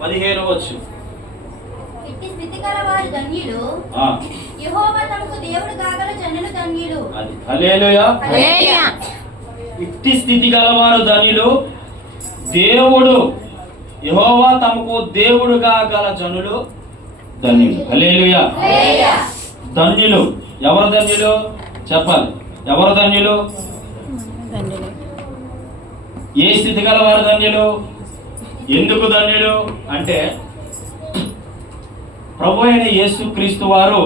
15వచ్చు. ఇట్టి స్థితి గలవారు ధన్యులు, యెహోవా తమకు దేవుడు కాగల జనులు ధన్యులు. అది హల్లెలూయా. ఇట్టి స్థితి గలవారు ధన్యులు, దేవుడు యెహోవా తమకు దేవుడుగా గల జనులు ధన్యులు. హల్లెలూయా. ధన్యులు ఎవరు? ధన్యులు చెప్పాలి. ఎవరు ధన్యులు? ఏ స్థితి గలవారు ధన్యులు? ఎందుకు ధన్యులు అంటే ప్రభు అయిన యేసుక్రీస్తు వారు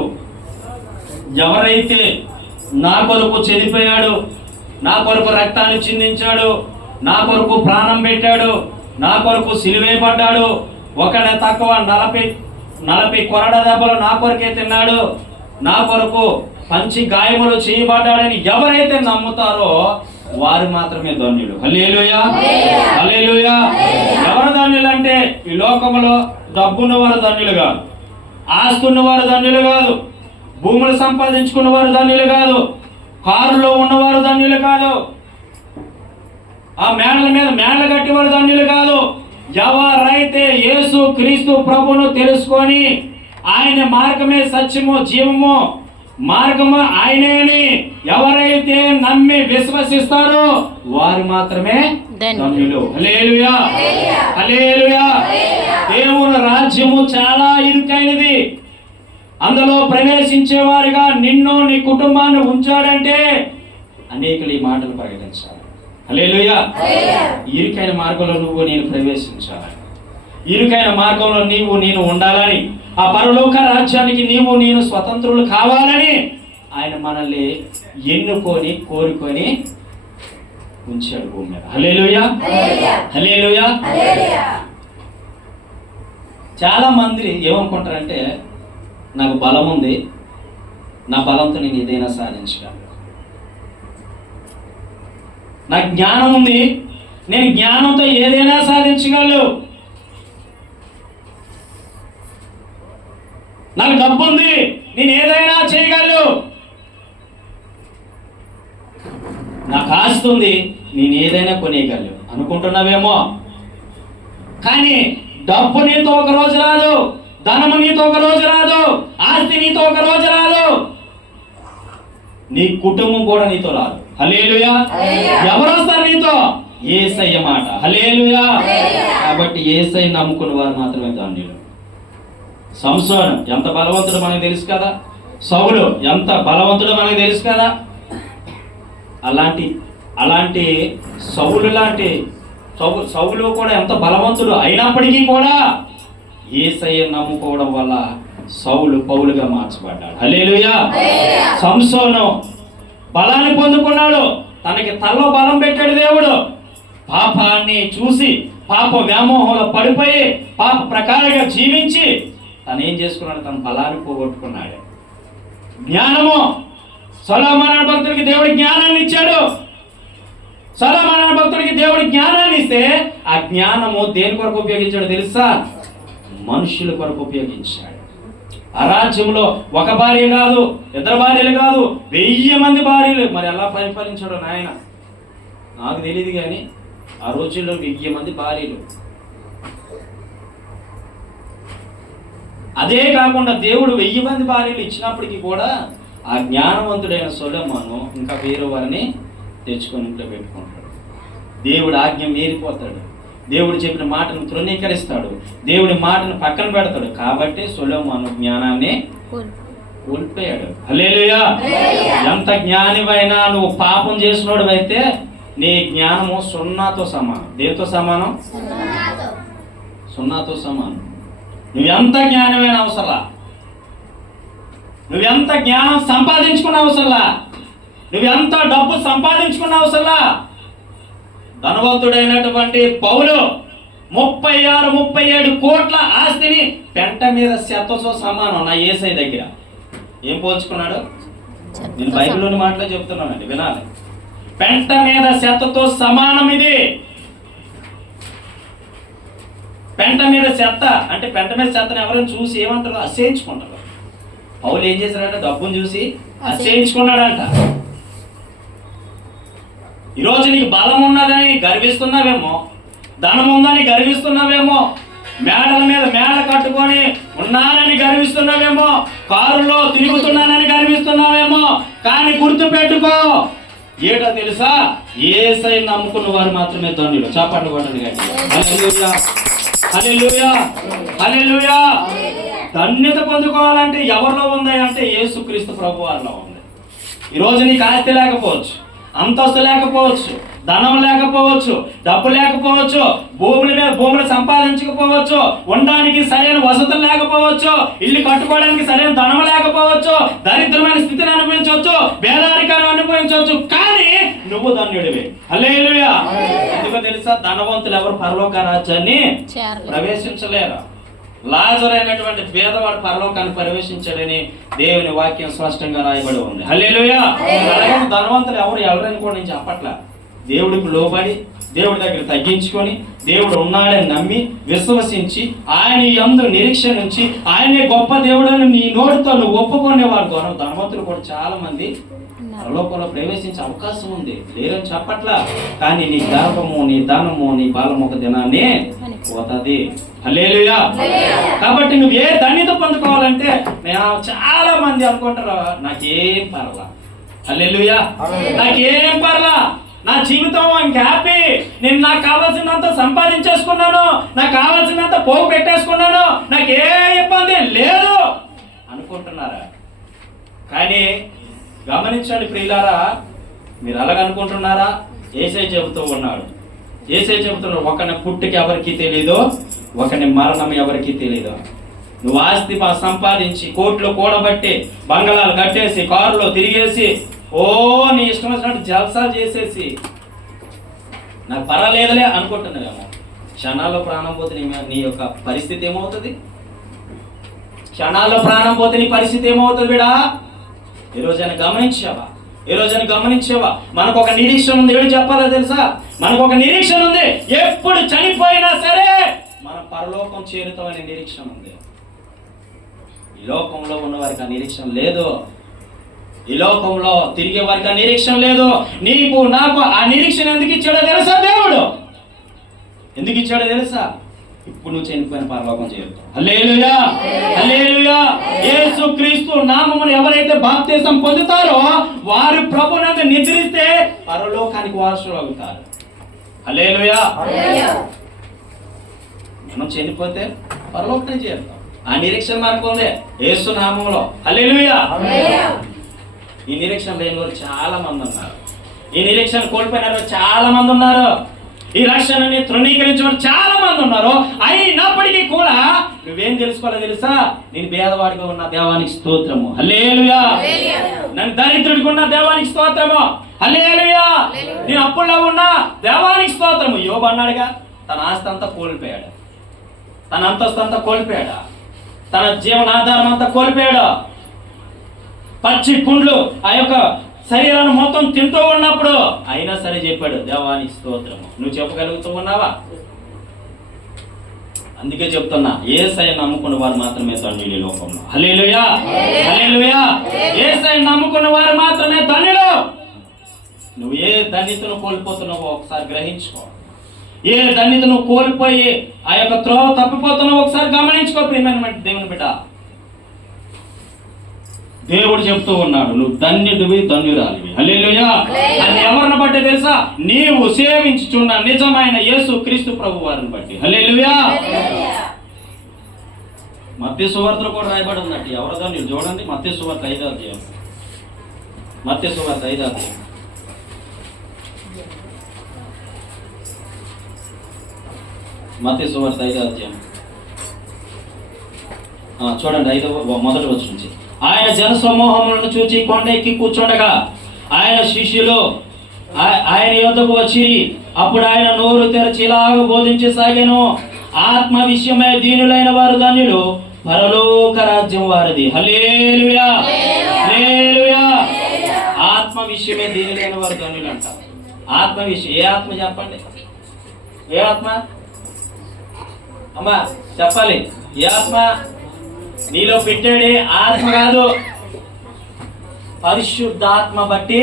ఎవరైతే నా కొరకు చనిపోయాడు, నా కొరకు రక్తాన్ని చిందించాడు, నా కొరకు ప్రాణం పెట్టాడు, నా కొరకు సిలువేయబడ్డాడు, ఒకడ తక్కువ 40 కొరడ దెబ్బలు నా కొరకే తిన్నాడు, నా కొరకు పంచి గాయములు చేయబడ్డాడని ఎవరైతే నమ్ముతారో వారు మాత్రమే ధన్యులు. హల్లెలూయా. హల్లెలూయా. ఎవరు ధన్యులు అంటే ఈ లోకంలో డబ్బున్న వారు ధన్యులు కాదు, ఆస్తున్న వారు ధన్యులు కాదు, భూములు సంపాదించుకున్న వారు ధన్యులు కాదు, కారులో ఉన్నవారు ధన్యులు కాదు, ఆ మేడల మీద మేడలు కట్టేవారు ధన్యులు కాదు. ఎవరైతే యేసు క్రీస్తు ప్రభును తెలుసుకొని ఆయన మార్గమే సత్యము జీవము మార్గము ఆయనే ఎవరైతే నమ్మి విశ్వసిస్తారో వారు మాత్రమే ధన్యులు. హల్లెలూయా. హల్లెలూయా. దేవుని రాజ్యము చాలా ఇరుకైనది, అందులో ప్రవేశించే వారిగా నిన్ను నీ కుటుంబాన్ని ఉంచాడంటే అనేకులు ఈ మాటలు ప్రకటించాలి. హల్లెలూయా. ఇరుకైన మార్గంలో నువ్వు నేను ప్రవేశించాలని, ఇరుకైన మార్గంలో నీవు నేను ఉండాలని, ఆ పరలోక రాజ్యానికి నీవు నేను స్వతంత్రులు కావాలని ఆయన మనల్ని ఎన్నుకొని కోరుకొని ఉంచాడు భూమి మీద. హల్లెలూయా. హల్లెలూయా. చాలా మంది ఏమనుకుంటారంటే నాకు బలం ఉంది, నా బలంతో నేను ఏదైనా సాధించగలను, నాకు జ్ఞానం ఉంది, నేను జ్ఞానంతో ఏదైనా సాధించగలను, నాకు డబ్బు ఉంది, నేను ఏదైనా చేయగలను, నాకు ఆస్తి ఉంది, నేను ఏదైనా కొనేయగలను అనుకుంటున్నావేమో. కానీ డబ్బు నీతో ఒక రోజు రాదు, ధనము నీతో ఒక రోజు రాదు, ఆస్తి నీతో ఒక రోజు రాదు, నీ కుటుంబం కూడా నీతో రాదు. హల్లెలూయా. ఎవరు వస్తారు నీతో? యేసయ్య మాట. హల్లెలూయా. కాబట్టి యేసయ్య నమ్ముకున్న వారు మాత్రమే ధన్యులు. సంసోను ఎంత బలవంతుడు మనకు తెలుసు కదా, సౌలు ఎంత బలవంతుడు మనకు తెలుసు కదా. అలాంటి సౌలు లాంటి సౌలు కూడా ఎంత బలవంతుడు అయినప్పటికీ కూడా యేసయ్య నమ్ముకోవడం వల్ల సౌలు పౌలుగా మార్చబడ్డాడు. హల్లెలూయా. సంసోను బలాన్ని పొందుకున్నాడు, తనకి తలలో బలం పెట్టాడు దేవుడు. పాపాన్ని చూసి పాప వ్యామోహంలో పడిపోయి పాప ప్రకారంగా జీవించి తను ఏం చేసుకున్నాడు? తన బలాన్ని పోగొట్టుకున్నాడు. జ్ఞానము సొలొమోను భక్తుడికి దేవుడి జ్ఞానాన్ని ఇచ్చాడు. సొలొమోను భక్తుడికి దేవుడి జ్ఞానాన్ని ఇస్తే ఆ జ్ఞానము దేని కొరకు ఉపయోగించాడు తెలుసా? మనుషుల కొరకు ఉపయోగించాడు. ఆ రాజ్యంలో ఒక భార్య కాదు, ఇద్దరు భార్యలు కాదు, 1000 మంది భార్యలు. మరి ఎలా పరిపాలించాడు నాయన నాకు తెలియదు, కానీ ఆ రోజుల్లో 1000 మంది భార్యలు. అదే కాకుండా దేవుడు 1000 మంది భార్యలు ఇచ్చినప్పటికీ కూడా ఆ జ్ఞానవంతుడైన సొలొమోను ఇంకా వేరే వారిని తెచ్చుకొని ఇంట్లో పెట్టుకుంటాడు. దేవుడు ఆజ్ఞ మీరిపోతాడు, దేవుడు చెప్పిన మాటను తృణీకరిస్తాడు, దేవుడి మాటను పక్కన పెడతాడు. కాబట్టి సొలొమోను జ్ఞానాన్ని కోల్పోయాడు. హల్లెలూయా. ఎంత జ్ఞానివైనా నువ్వు పాపం చేసినోడు అయితే నీ జ్ఞానము 0తో సమానం. దేనితో సమానం? 0తో సమానం. నువ్వెంత జ్ఞానమైన అవసరంలా, నువ్వెంత జ్ఞానం సంపాదించుకున్న అవసరంలా, నువ్వెంత డబ్బు సంపాదించుకున్న అవసరంలా. ధనవంతుడైనటువంటి పౌలు 36-37 కోట్ల ఆస్తిని పెంట మీద చెత్తతో సమానం నా యేసయ్య దగ్గర. ఏం పోల్చుకున్నాడు? నేను బైబిల్లోని మాటలే చెప్తున్నానండి, వినాలి. పెంట మీద చెత్తతో సమానం ఇది. పెంట మీద చెత్త అంటే పెంట మీద చెత్తను ఎవరైనా చూసి ఏమంటారు? అసహించుకుంటారు. పౌలు ఏం చేశాడంటే డబ్బును చూసి అసహించుకున్నాడంట. ఈరోజు నీకు బలం ఉన్నదని గర్విస్తున్నావేమో, ధనం ఉందని గర్విస్తున్నావేమో, మేడల మీద మేడ కట్టుకొని ఉన్నానని గర్విస్తున్నావేమో, కారులో తిరుగుతున్నానని గర్విస్తున్నావేమో. కానీ గుర్తు పెట్టుకో, ఏటో తెలుసా, యేసయ్య నమ్ముకున్న వారు మాత్రమే ధన్యులు. చప్పట్లు కొట్టండి గట్టిగా. హల్లెలూయా, హల్లెలూయా, హల్లెలూయా. ధన్యత పొందుకోవాలంటే ఎవరిలో ఉంది అంటే యేసుక్రీస్తు ప్రభు వారిలో ఉంది. ఈరోజు నీకు ఆస్తి లేకపోవచ్చు, అంతస్తు లేకపోవచ్చు, ధనం లేకపోవచ్చు, డబ్బు లేకపోవచ్చు, భూములు సంపాదించకపోవచ్చు, ఉండడానికి సరైన వసతులు లేకపోవచ్చు, ఇల్లు కట్టుకోవడానికి సరైన ధనం లేకపోవచ్చు, దరిద్రమైన స్థితిని అనుభవించవచ్చు, పేదరికాన్ని అనుభవించవచ్చు, కానీ నువ్వు ధన్యుడివి. హల్లెలూయా. ఎందుకో తెలుసా, ధనవంతులు ఎవరు పరలోక రాజ్యాన్ని ప్రవేశించలేరు. లాజరు అయినటువంటి పేదవాడు పరలోకాన్ని ప్రవేశించాడని దేవుని వాక్యం స్పష్టంగా రాయబడి ఉంది. హల్లెలూయా. అలాగే ధనవంతులు ఎవరని కూడా నేను చెప్పట్లా. దేవుడికి లోబడి, దేవుడి దగ్గర తగ్గించుకొని, దేవుడు ఉన్నాడని నమ్మి విశ్వసించి, ఆయన యందు నిరీక్షణ నుంచి, ఆయనే గొప్ప దేవుడని నీ నోటితో నువ్వు ఒప్పుకునేవాడు ధనవంతులు కూడా చాలా మంది పరలోకంలో ప్రవేశించే అవకాశం ఉంది, లేరని చెప్పట్లా. కానీ నీ గర్వము, నీ ధనము, నీ బలము ఒక దినాన్ని పోతుంది. హల్లెలూయా. కాబట్టి నువ్వు ఏ ధన్యత పొందుకోవాలంటే, నేను చాలా మంది అనుకుంటారు నాకేం పర్లా, హల్లెలూయా, నాకేం పర్లా, నా జీవితం ఇంక హ్యాపీ, నేను నాకు కావాల్సినంత సంపాదించేసుకున్నాను, నాకు కావాల్సినంత పోగు పెట్టేసుకున్నాను, నాకు ఏ ఇబ్బంది లేదు అనుకుంటున్నారా? కానీ గమనించండి ప్రియులారా, మీరు అలాగనుకుంటున్నారా? యేసయ్య చెబుతూ ఉన్నాడు, యేసయ్య చెబుతున్నాడు, ఒకని పుట్టుక ఎవరికి తెలీదు, ఒకని మరణం ఎవరికి తెలీదు. నువ్వు ఆస్తి సంపాదించి, కోట్లు కూడబట్టి, బంగళాలు కట్టేసి, కారులో తిరిగేసి, నీ ఇష్టం వచ్చినట్టు జల్సాలు చేసేసి నాకు పర్వాలేదులే అనుకుంటున్నావేమో. క్షణాల్లో ప్రాణం పోతే నీ యొక్క పరిస్థితి ఏమవుతుంది? క్షణాల్లో ప్రాణం పోతే నీ పరిస్థితి ఏమవుతుంది బిడా? ఈరోజైనా గమనించావా? మనకు ఒక నిరీక్షణ ఉంది. ఏడు చెప్పాలో తెలుసా? మనకు ఒక నిరీక్షణ ఉంది. ఎప్పుడు చనిపోయినా సరే మన పరలోకం చేరుతామనే నిరీక్షణ ఉంది. ఈ లోకంలో ఉన్న వారికి ఆ నిరీక్షణ లేదు. ఈ లోకంలో తిరిగే వారికి ఆ నిరీక్షణ లేదు. నీకు నాకు ఆ నిరీక్షణ ఎందుకు ఇచ్చాడో తెలుసా? దేవుడు ఎందుకు ఇచ్చాడో తెలుసా? ఇప్పుడు నువ్వు చనిపోయిన పరలోకం చేరుతావు. హల్లెలూయా, హల్లెలూయా. యేసుక్రీస్తు నామమును ఎవరైతే బాప్తిసం పొందుతారో వారు ప్రభువునందు నిద్రిస్తే పరలోకానికి వారసులు అవుతారు. హల్లెలూయా. మనం చనిపోతే పరలోకానికి చేరుతాం. ఆ నిరీక్షణ మనకు ఉంది యేసు నామములో. హల్లెలూయా. ఈ నిరీక్షణ లేని వారు చాలా మంది ఉన్నారు. ఈ నిరీక్షణ కోల్పోయిన వారు చాలా మంది ఉన్నారు. ఈ రక్షణని తృణీకరించిన వారు చాలా మంది ఉన్నారు. అయినప్పటికీ కూడా నువ్వేం తెలుసుకోవాలో తెలుసా? నేను పేదవాడిగా ఉన్న దేవానికి స్తోత్రము. హల్లెలూయా. నన్ను దరిద్రుడిగా ఉన్న దేవానికి స్తోత్రము. హల్లెలూయా. నేను అప్పుల్లో ఉన్న దేవానికి స్తోత్రము. యోబు అన్నాడుగా, తన ఆస్తి అంతా కోల్పోయాడు, తన అంతస్తు అంతా కోల్పోయాడు, తన జీవనాధారం అంతా కోల్పోయాడు. పచ్చి పుండ్లు ఆ యొక్క శరీరాన్ని మొత్తం తింటూ ఉన్నప్పుడు అయినా సరే చెప్పాడు దేవానికి స్తోత్రము. నువ్వు చెప్పగలుగుతూ ఉన్నావా? అందుకే చెప్తున్నా, యేసయ్యను నమ్ముకున్న వారు మాత్రమే ధన్యులు ఈ లోకంలో. హల్లెలూయా, హల్లెలూయా. యేసయ్యను నమ్ముకున్న వారు మాత్రమే ధన్యులు. నువ్వు ఏ ధన్యతను కోల్పోతున్నావో ఒకసారి గ్రహించుకో. ఏ ధన్యతను కోల్పోయి ఆ యొక్క త్రోవ తప్పిపోతున్నావో ఒకసారి గమనించుకో. ప్రియమైన దేవుని బిడ్డ, దేవుడు చెప్తూ ఉన్నాడు, నువ్వు ధన్యుడివి, ధన్యురాలివి. హల్లెలూయా. అది ఎవరిని బట్టి తెలుసా? నీవు సేవించుచున్న నిజమైన యేసు క్రీస్తు ప్రభు వారిని బట్టి. హల్లెలూయా. మత్తయి సువార్తలో కూడా రాయబడి ఉందండి ఎవరు ధన్యులు. చూడండి, మత్తయి సువార్త 5వ అధ్యాయం. మత్తయి సువార్త 5వ అధ్యాయం. మత్తయి సువార్త 5వ అధ్యాయం చూడండి, మొదటి వచనం నుంచి. ఆయన జన సమూహములను చూచి కొండ ఎక్కి కూర్చుండగా ఆయన శిష్యులు ఆయన యొద్దకు వచ్చి, అప్పుడు ఆయన నోరు తెరచి ఇలాగ బోధించసాగాను, ఆత్మ విషయమై దీనులైన వారు ధన్యులు, పరలోక రాజ్యం వారిది. హల్లెలూయా, హల్లెలూయా. ఆత్మ విషయమే దీనులైన వారు ధన్యులు అంట. ఆత్మ విషయం ఏ ఆత్మ చెప్పండి? ఏ ఆత్మ అమ్మా చెప్పాలి? ఏ ఆత్మ? నీలో పెట్టాడే ఆత్మ కాదు, పరిశుద్ధాత్మ బట్టి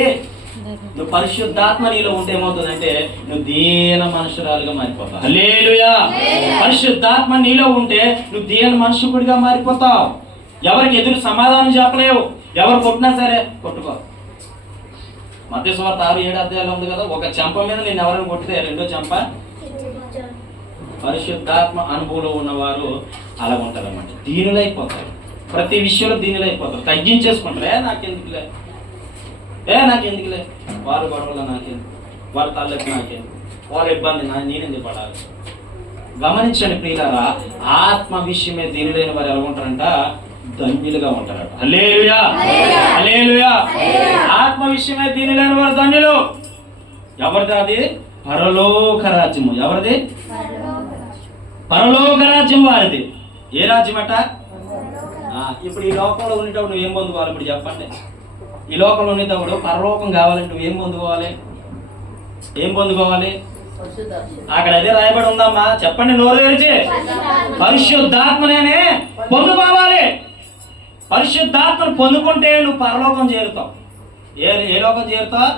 నువ్వు పరిశుద్ధాత్మ నీలో ఉంటే ఏమవుతుందంటే నువ్వు దీన మనుషురాలుగా మారిపోతావు. హల్లెలూయా. పరిశుద్ధాత్మ నీలో ఉంటే నువ్వు దీన మనుషుకుడిగా మారిపోతావు. ఎవరికి ఎదురు సమాధానం చెప్పలేవు. ఎవరు కొట్టినా సరే కొట్టుకో. మత్తయి సువార్త 6-7 అధ్యాయాలు ఉంది కదా, ఒక చెంప మీద నేను ఎవరైనా కొట్టితే రెండో చెంప. పరిశుద్ధాత్మ అనుభవంలో ఉన్నవారు అలా ఉంటారన్నమాట. దీనులైపోతారు. ప్రతి విషయంలో దీనులైపోతారు. తగ్గించేసుకుంటారు. నాకెందుకులే, నాకెందుకులే, వారు గొడవలు నాకెందుకు, వారి తల్లెత్తి నాకెందుకు, వాళ్ళ ఇబ్బంది నేనెందుకు పడాలి. గమనించండి ప్రియులారా, ఆత్మ విషయమే దీనులైన వారు ఎలా ఉంటారంట? ధన్యులుగా ఉంటారు. హల్లెలూయా, హల్లెలూయా. ఆత్మ విషయమే దీనులైన వారు ధన్యులు. ఎవరిది అది? పరలోక రాజ్యము. ఎవరిది? పరలోక రాజ్యం వారిది. ఏ రాజ్యం అట? ఇప్పుడు ఈ లోకంలో ఉండేటప్పుడు నువ్వేం పొందుకోవాలి? ఇప్పుడు చెప్పండి. ఈ లోకంలో ఉండేటప్పుడు పరలోకం కావాలంటే నువ్వేం పొందుకోవాలి? ఏం పొందుకోవాలి? అక్కడ అదే రాయబడి ఉందమ్మా, చెప్పండి నోరు తెరిచి. పరిశుద్ధాత్మనే పొందుకోవాలి. పరిశుద్ధాత్మను పొందుకుంటే నువ్వు పరలోకం చేరుతావు. ఏ లోకం చేరుతావు?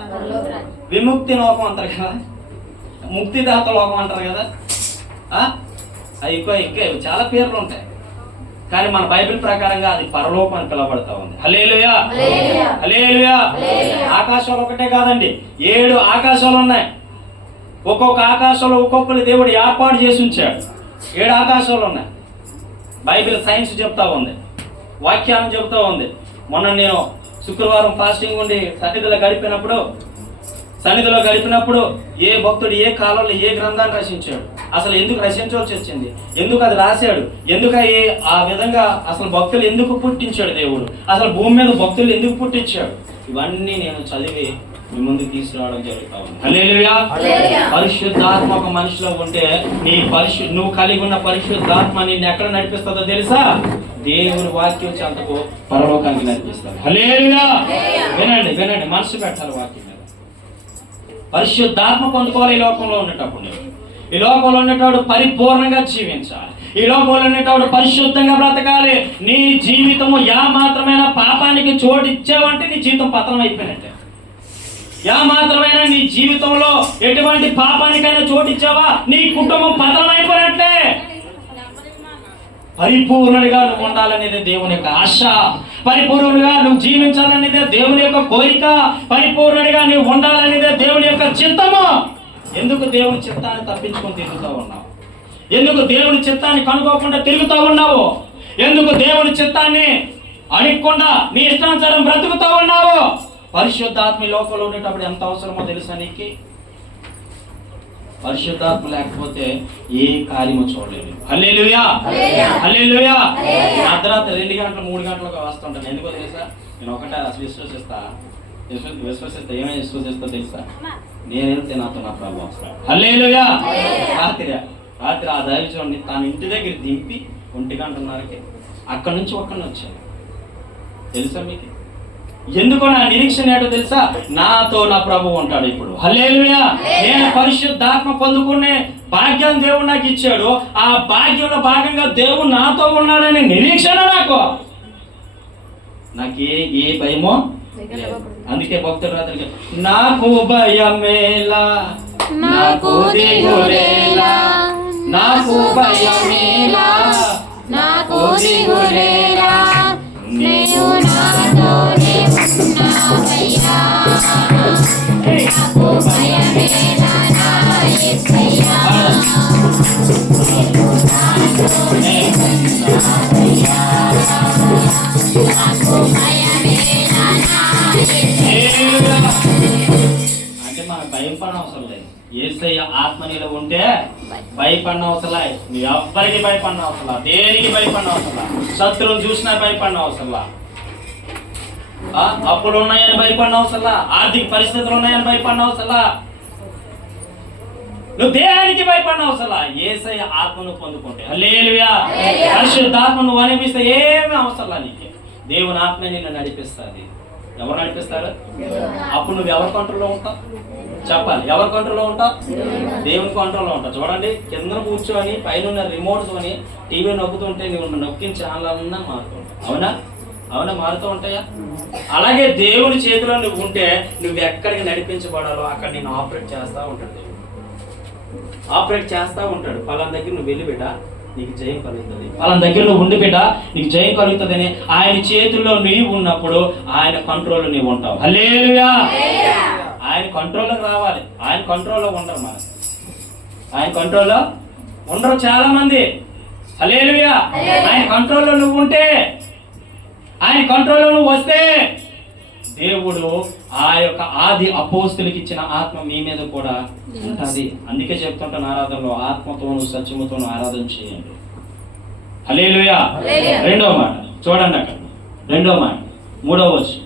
విముక్తి లోకం అంటారు కదా, ముక్తిదాత లోకం అంటారు కదా. ఇంకా చాలా పేర్లు ఉంటాయి, కానీ మన బైబిల్ ప్రకారంగా అది పరలోకం అని పిలవబడతా ఉంది. హల్లెలూయా, హల్లెలూయా. ఆకాశాలు ఒకటే కాదండి, 7 ఆకాశాలు ఉన్నాయి. ఒక్కొక్క ఆకాశంలో ఒక్కొక్కరు దేవుడు ఏర్పాటు చేసి ఉంచాడు. 7 ఆకాశాలు ఉన్నాయి. బైబిల్ సైన్స్ చెప్తా ఉంది, వాక్యాన్ని చెప్తా ఉంది. మొన్న నేను శుక్రవారం ఫాస్టింగ్ ఉండి సన్నిధిలో గడిపినప్పుడు ఏ భక్తుడు ఏ కాలంలో ఏ గ్రంథాన్ని రచించాడు, అసలు ఎందుకు రచించవలసి వచ్చింది, ఎందుకు అది రాశాడు, ఎందుకు ఆ విధంగా అసలు భక్తులు ఎందుకు పుట్టించాడు దేవుడు, అసలు భూమి మీద భక్తులు ఎందుకు పుట్టించాడు, ఇవన్నీ నేను చదివి మీ ముందుకు తీసుకురావడం జరుగుతా ఉంది. హల్లెలూయా. పరిశుద్ధాత్మ ఒక మనిషిలో ఉంటే నువ్వు కలిగి ఉన్న పరిశుద్ధాత్మ నిన్ను ఎక్కడ నడిపిస్తుందో తెలుసా? దేవుని వాక్యం చెంతకు పరలోకానికి నడిపిస్తారు. హల్లెలూయా. వినండి, మనసు పెట్టాలి వాక్యం మీద. పరిశుద్ధాత్మ పొందుకోవాలి. ఈ లోకంలో ఉండేటప్పుడు ఈ లోకంలో ఉండేటప్పుడు పరిపూర్ణంగా జీవించాలి. ఈ లోకంలో ఉండేటప్పుడు పరిశుద్ధంగా బ్రతకాలి. నీ జీవితము మాత్రమైన పాపానికి చోటు ఇచ్చావంటే నీ జీవితం పతనం అయిపోయినట్టే. మాత్రమైనా నీ జీవితంలో ఎటువంటి పాపానికైనా చోటు ఇచ్చావా, నీ కుటుంబం పతనం అయిపోయినట్లే. పరిపూర్ణుడిగా నువ్వు ఉండాలనేది దేవుని యొక్క ఆశ. పరిపూర్ణుడిగా నువ్వు జీవించాలనేదే దేవుని యొక్క కోరిక. పరిపూర్ణుడిగా నువ్వు ఉండాలనేదే దేవుని యొక్క చిత్తము. ఎందుకు దేవుని చిత్తాన్ని తప్పించుకొని తిరుగుతూ ఉన్నావు? ఎందుకు దేవుని చిత్తాన్ని కనుక్కోకుండా తిరుగుతూ ఉన్నావు? ఎందుకు దేవుని చిత్తాన్ని అడగకుండా నీ ఇష్టానుసారం బ్రతుకుతూ ఉన్నావు? పరిశుద్ధాత్మ లోకంలో ఉండేటప్పుడు ఎంత అవసరమో తెలుసా నీకు? పరిశుద్ధాత్మ లేకపోతే ఏ కార్యము చూడలేదు. హల్లెలూయా, హల్లెలూయా. అర్ధరాత్రి 2 గంటలు 3 గంటలకు వస్తుంటాను. ఎందుకో తెలుసా? నేను ఒకటే విశ్వసిస్తా. ఏమైనా విశ్వసిస్తా తెలుసా? నేనైతే నాతో నా ప్రభు వస్తాను. హల్లెలూయా. రాత్రి ఆ దైవజనుడిని తాను ఇంటి దగ్గర దింపి 1:30కి అక్కడి నుంచి ఒక్కడిని వచ్చాను. తెలుసా మీకు? ఎందుకో నా నిరీక్షణ ఏంటో తెలుసా? నాతో నా ప్రభు ఉంటాడు ఇప్పుడు. హల్లెలూయా. నేను పరిశుద్ధాత్మ పొందుకునే భాగ్యం దేవుడు నాకు ఇచ్చాడు. ఆ భాగ్యంలో భాగంగా దేవుడు నాతో ఉన్నాడనే నిరీక్షణ నాకు ఏ భయమో. అందుకే భక్తుడు రాత్రికి నాకు భయమేలా, నాకు దిగులేలా, నాకు భయమేలా, నాకు దిగులేలా, నీవు నాతోనే ఉన్నావయ్యా, నాకు భయమేలా నా యేసయ్యా, నీవు నాతోనే ఉన్నావయ్యా, నాకు భయమేలా నా యేసయ్యా. అంటే మనం భయపడడం అవసరం లేదు. యేసయ్య ఆత్మ నీలో ఉంటే భయపడిన అవసరం. నువ్వు ఎవ్వరికి భయపడిన అవసరం, దేనికి భయపడిన అవసరం, శత్రువులు చూసినా భయపడిన అవసరం, అప్పులు ఉన్నాయని భయపడిన అవసరం, ఆర్థిక పరిస్థితులు ఉన్నాయని భయపడిన అవసరం, నువ్వు దేనికి భయపడిన అవసరం. యేసయ్య ఆత్మను పొందుకుంటే హల్లెలూయా. పరిశుద్ధాత్మ నువ్వు అనిపిస్తే ఏమీ అవసరం నీకు. దేవుని ఆత్మ నిన్ను నడిపిస్తుంది. ఎవరు నడిపిస్తారు? అప్పుడు నువ్వు ఎవరి కంట్రోల్లో ఉంటావు? చెప్పాలి. ఎవరి కంట్రోల్లో ఉంటావు? దేవుని కంట్రోల్లో ఉంటావు. చూడండి, కింద కూర్చొని పైన రిమోట్స్ అని టీవీ నొక్కుతుంటే నువ్వు నొక్కిన ఛానల్ అన్నా మారుతుంటావు. అవునా? అవునా? మారుతూ ఉంటాయా? అలాగే దేవుని చేతిలో నువ్వు ఉంటే నువ్వు ఎక్కడికి నడిపించబడాలో అక్కడ నేను ఆపరేట్ చేస్తూ ఉంటాడు. దేవుడు ఆపరేట్ చేస్తూ ఉంటాడు. పలానా దగ్గర నువ్వు వెళ్ళి బిడ్డ నీకు జయం కలుగుతుంది, పలానా దగ్గర నువ్వు ఉండి బిడ్డ నీకు జయం కలుగుతుంది అని ఆయన చేతుల్లో నీవు ఉన్నప్పుడు ఆయన కంట్రోల్లో నీవు ఉంటావు. హల్లెలూయా! ఆయన కంట్రోల్లోకి రావాలి. ఆయన కంట్రోల్లో ఉండరు. మనం ఆయన కంట్రోల్లో ఉండరు చాలా మంది. హల్లెలూయా! ఆయన కంట్రోల్లో నువ్వు ఉంటే, ఆయన కంట్రోల్లో నువ్వు వస్తే దేవుడు ఆ యొక్క ఆది అపోస్తులకి ఇచ్చిన ఆత్మ మీ మీద కూడా ఉంటుంది. అందుకే చెప్తుంటాను ఆరాధనలో ఆత్మతోను సత్యముతోను ఆరాధన చేయండి. హల్లెలూయా! రెండో మాట చూడండి, అక్కడ రెండో మాట 3వ వచనం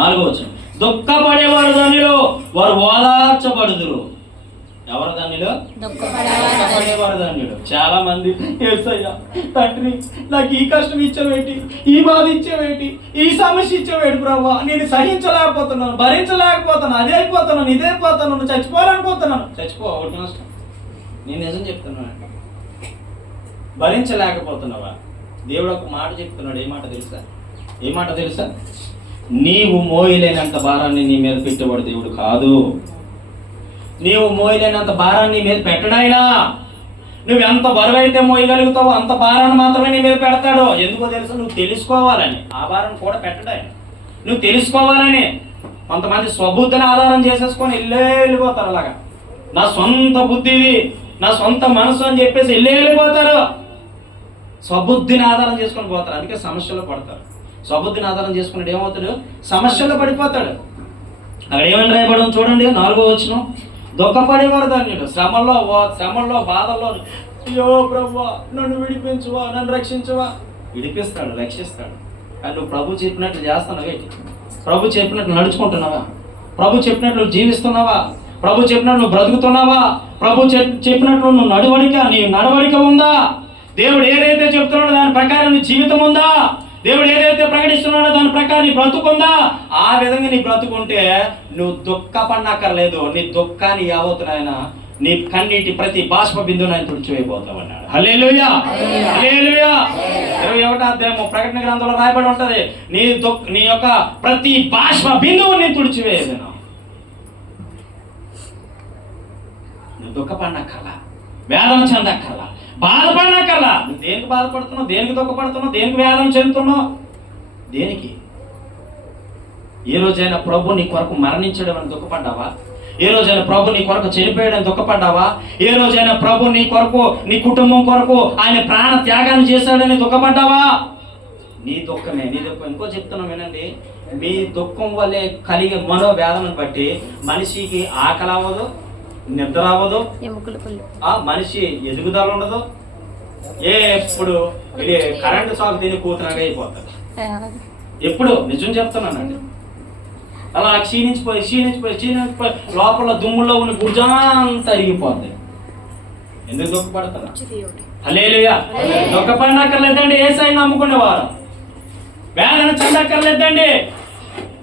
4వ వచనం. దుఃఖపడేవారు దానిలో వారు ఓదార్చబడుదురు. ఎవరు దానిలో? దుఃఖపడేవారు దానిలో. చాలా మంది యేసయ్యా తండ్రి నాకు ఈ కష్టం ఇచ్చేవేంటి, ఈ బాధ ఇచ్చేవేంటి, ఈ సమస్య ఇచ్చేవేంటి ప్రభా, నేను సహించలేకపోతున్నాను, భరించలేకపోతున్నాను, అదే అయిపోతున్నాను, ఇదే అయిపోతున్నాను, చచ్చిపోవాలనుకుంటున్నాను. చచ్చిపో, ఒకటి నష్టం. నేను నిజం చెప్తున్నాను. భరించలేకపోతున్నావా? దేవుడు ఒక మాట చెప్తున్నాడు. ఏ మాట తెలుసా? ఏ మాట తెలుసా? నీవు మోయలేనంత భారాన్ని నీ మీద పెట్టేవాడు దేవుడు కాదు. నీవు మోయలేనంత భారాన్ని నీ మీద పెట్టడాయినా. నువ్వు ఎంత బరువు అయితే మోయగలుగుతావో అంత భారాన్ని మాత్రమే నీ మీద పెడతాడు. ఎందుకో తెలుసా? నువ్వు తెలుసుకోవాలని. ఆ భారాన్ని కూడా పెట్టడాయన నువ్వు తెలుసుకోవాలని. కొంతమంది స్వబుద్ధిని ఆధారం చేసేసుకొని వెళ్ళిపోతారు. అలాగా నా సొంత బుద్ధిది, నా సొంత మనసు అని చెప్పేసి వెళ్ళిపోతారు. స్వబుద్ధిని ఆధారం చేసుకొని పోతారు. అందుకే సమస్యలో పడతారు. స్వబుద్ధిని ఆధారం చేసుకున్నాడు ఏమవుతాడు? సమస్యలో పడిపోతాడు. అక్కడ ఏమని రాయబడడం చూడండి, 4వ వచనం. దుఃఖపడేవారు ధన్యుడు. శ్రమల్లో బాధల్లో అయ్యో ప్రభువా నన్ను విడిపించువా, నన్ను రక్షించువా. విడిపిస్తాడు, రక్షిస్తాడు. కానీ నువ్వు ప్రభు చెప్పినట్లు చేస్తున్నావు ఏంటి? ప్రభు చెప్పినట్లు నడుచుకుంటున్నావా? ప్రభు చెప్పినట్లు జీవిస్తున్నావా? ప్రభు చెప్పినట్లు నువ్వు బ్రతుకుతున్నావా? ప్రభు చెప్పినట్లు నువ్వు నీ నడవడిక ఉందా? దేవుడు ఏదైతే చెప్తున్నాడో దాని ప్రకారం నీ జీవితం ఉందా? దేవుడు ఏదైతే ప్రకటిస్తున్నాడో దాని ప్రకారం నీ బ్రతుకుందా? ఆ విధంగా నీ బ్రతుకుంటే నువ్వు దుఃఖపడనక్కర్లేదు. నీ దుఃఖాన్ని యావత్తునైనా నీ కన్నీటి ప్రతి బాష్ప బిందువును ఆయన తుడిచివేయబోతావు అన్నాడు. హల్లెలూయా! హల్లెలూయా! 21వ అధ్యాయం ప్రకటన గ్రంథంలో రాయబడి ఉంటది. నీ యొక్క ప్రతి బాష్ప బిందువుని తుడిచివేయను. నువ్వు దుఃఖపడనక్కర్లా, వేదన చెందక్కర్లా, బాధపడనక్కర్లా. నువ్వు దేనికి బాధపడుతున్నావు, దేనికి దుఃఖపడుతున్నావు, దేనికి వేదన చెందుతున్నావు? దేనికి? ఏ రోజైనా ప్రభు నీ కొరకు మరణించడం అని దుఃఖపడ్డావా? ఏ రోజైనా ప్రభు నీ కొరకు చనిపోయడం దుఃఖపడ్డావా? ఏ రోజైనా ప్రభు నీ కొరకు, నీ కుటుంబం కొరకు ఆయన ప్రాణ త్యాగాన్ని చేశాడని దుఃఖపడ్డావా? నీ దుఃఖమే, నీ దుఃఖం. ఇంకో చెప్తున్నాం వినండి, మీ దుఃఖం వల్లే కలిగే మనోవేదనను బట్టి మనిషికి ఆకలి అవ్వదు, నిద్ర అవ్వదు, మనిషి ఎదుగుదల ఉండదు. ఎప్పుడు కరెంటు షాక్ తిని కూతునగా అయిపోతాడు. ఎప్పుడు నిజం చెప్తున్నానండి. అలా క్షీణించిపోయి లోపల దుమ్ములో ఉన్న గుజ్జంతా అరిగిపోద్ది. ఎందుకు దుఃఖపడతారా? హల్లెలూయా! దుఃఖపడనక్కర్లేదండి. యేసయ్య నమ్ముకునేవారు. వేదన చెందక్కర్లేదండి,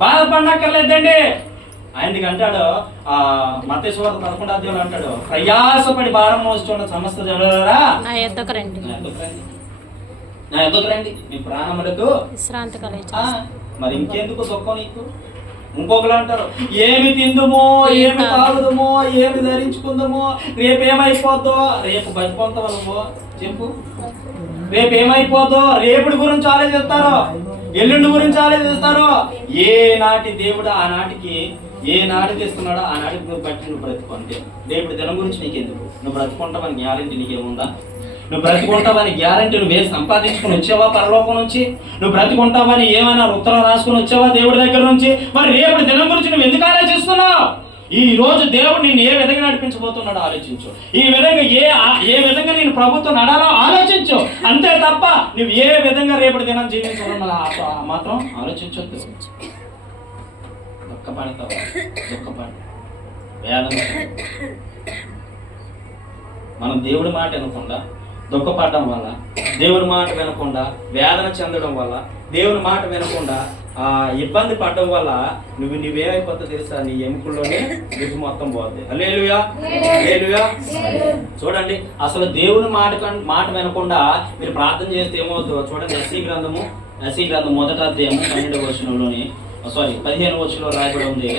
బాధపడనక్కర్లేదండి. ఆయనకి అంటాడు మత్తయి సువార్త 11వ అధ్యాయంలో అంటాడు, ప్రయాసపడి భారం మోస్తున్న సమస్త జనులారా నా యొద్దకు రండి, మీ ప్రాణములకు విశ్రాంతి కలుగజేయును. మరి ఇంకెందుకు దుఃఖం నీకు? ఇంకొకరు అంటారు, ఏమి తిందుమో, ఏమి తాగుదమో, ఏమి ధరించుకుందామో, రేపేమైపోద్దో. రేపు బతికొంతావా నువ్వు? చెప్పు, రేపేమైపోద్దో? రేపుడి గురించి ఆలోచిస్తారో, ఎల్లుండి గురించి ఆలోచిస్తారో. ఏ నాటి దేవుడు ఆ నాటికి ఏ నాటికి ఇస్తున్నాడో ఆ నాటికి నువ్వు బట్టి నువ్వు బ్రతుకుంటే రేపు దినం గురించి నీకెందుకు? నువ్వు బ్రతుకుంటావని గ్యారెంటీ నీకేముందా? నువ్వు బ్రతుకుంటావని గ్యారెంటీ నువ్వే సంపాదించుకుని వచ్చావా పరలోకం నుంచి? నువ్వు బ్రతుకుంటావని ఏమైనా ఉత్తరం రాసుకుని వచ్చావా దేవుడి దగ్గర నుంచి? మరి రేపటి దినం గురించి నువ్వు ఎందుకు ఆలోచిస్తున్నావు? ఈ రోజు దేవుడు నిన్ను ఏ విధంగా నడిపించబోతున్నాడో ఆలోచించు. ఈ విధంగా ఏ విధంగా నేను ప్రభుత్వం నడాలో ఆలోచించు. అంతే తప్ప నువ్వు ఏ విధంగా రేపటి దినం జీవించాలో మాత్రం ఆలోచించొద్దు. దుఃఖపడతావా? దుఃఖపడు, వేదన. మనం దేవుడి మాట వినకుండా దుఃఖపడడం వల్ల, దేవుడి మాట వినకుండా వేదన చెందడం వల్ల, దేవుని మాట వినకుండా ఇబ్బంది పడడం వల్ల నువ్వేమైపోతా తెలుసా? నీ ఎముకల్లోనే రుచి మొత్తం పోద్ది. హల్లెలూయా! హల్లెలూయా! చూడండి, అసలు దేవుని మాట వినకుండా మీరు ప్రార్థన చేస్తే ఏమవుతుందో చూడండి. ఎస్సీ గ్రంథము ఎస్ఐ గ్రంథం 1వ అధ్యాయం 12వ వచనంలోని 15వ వచనంలో రాయబడి ఉంది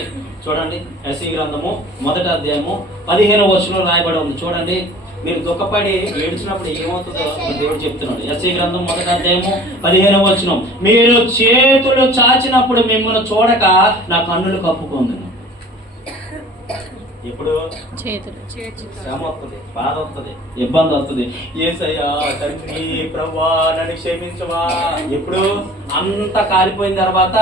చూడండి. ఎస్ఐ గ్రంథము 1వ అధ్యాయము 15వ వచనంలో రాయబడి ఉంది చూడండి. మీరు దుఃఖపడి ఏడ్చినప్పుడు ఏమవుతుందో దేవుడు చెప్తున్నాడు. ఎస్ఐ గ్రంథం 1వ అధ్యాయము 15వ వచనం, మీరు చేతులు చాచినప్పుడు మిమ్మల్ని చూడక నా కన్నులు కప్పుకుందును. ఎప్పుడు శ్రమ వస్తుంది, బాధ వస్తుంది, ఇబ్బంది వస్తుంది. యేసయ్యా తండ్రి ప్రభువా నన్ను క్షమించవా. ఎప్పుడు అంత కాలిపోయిన తర్వాత,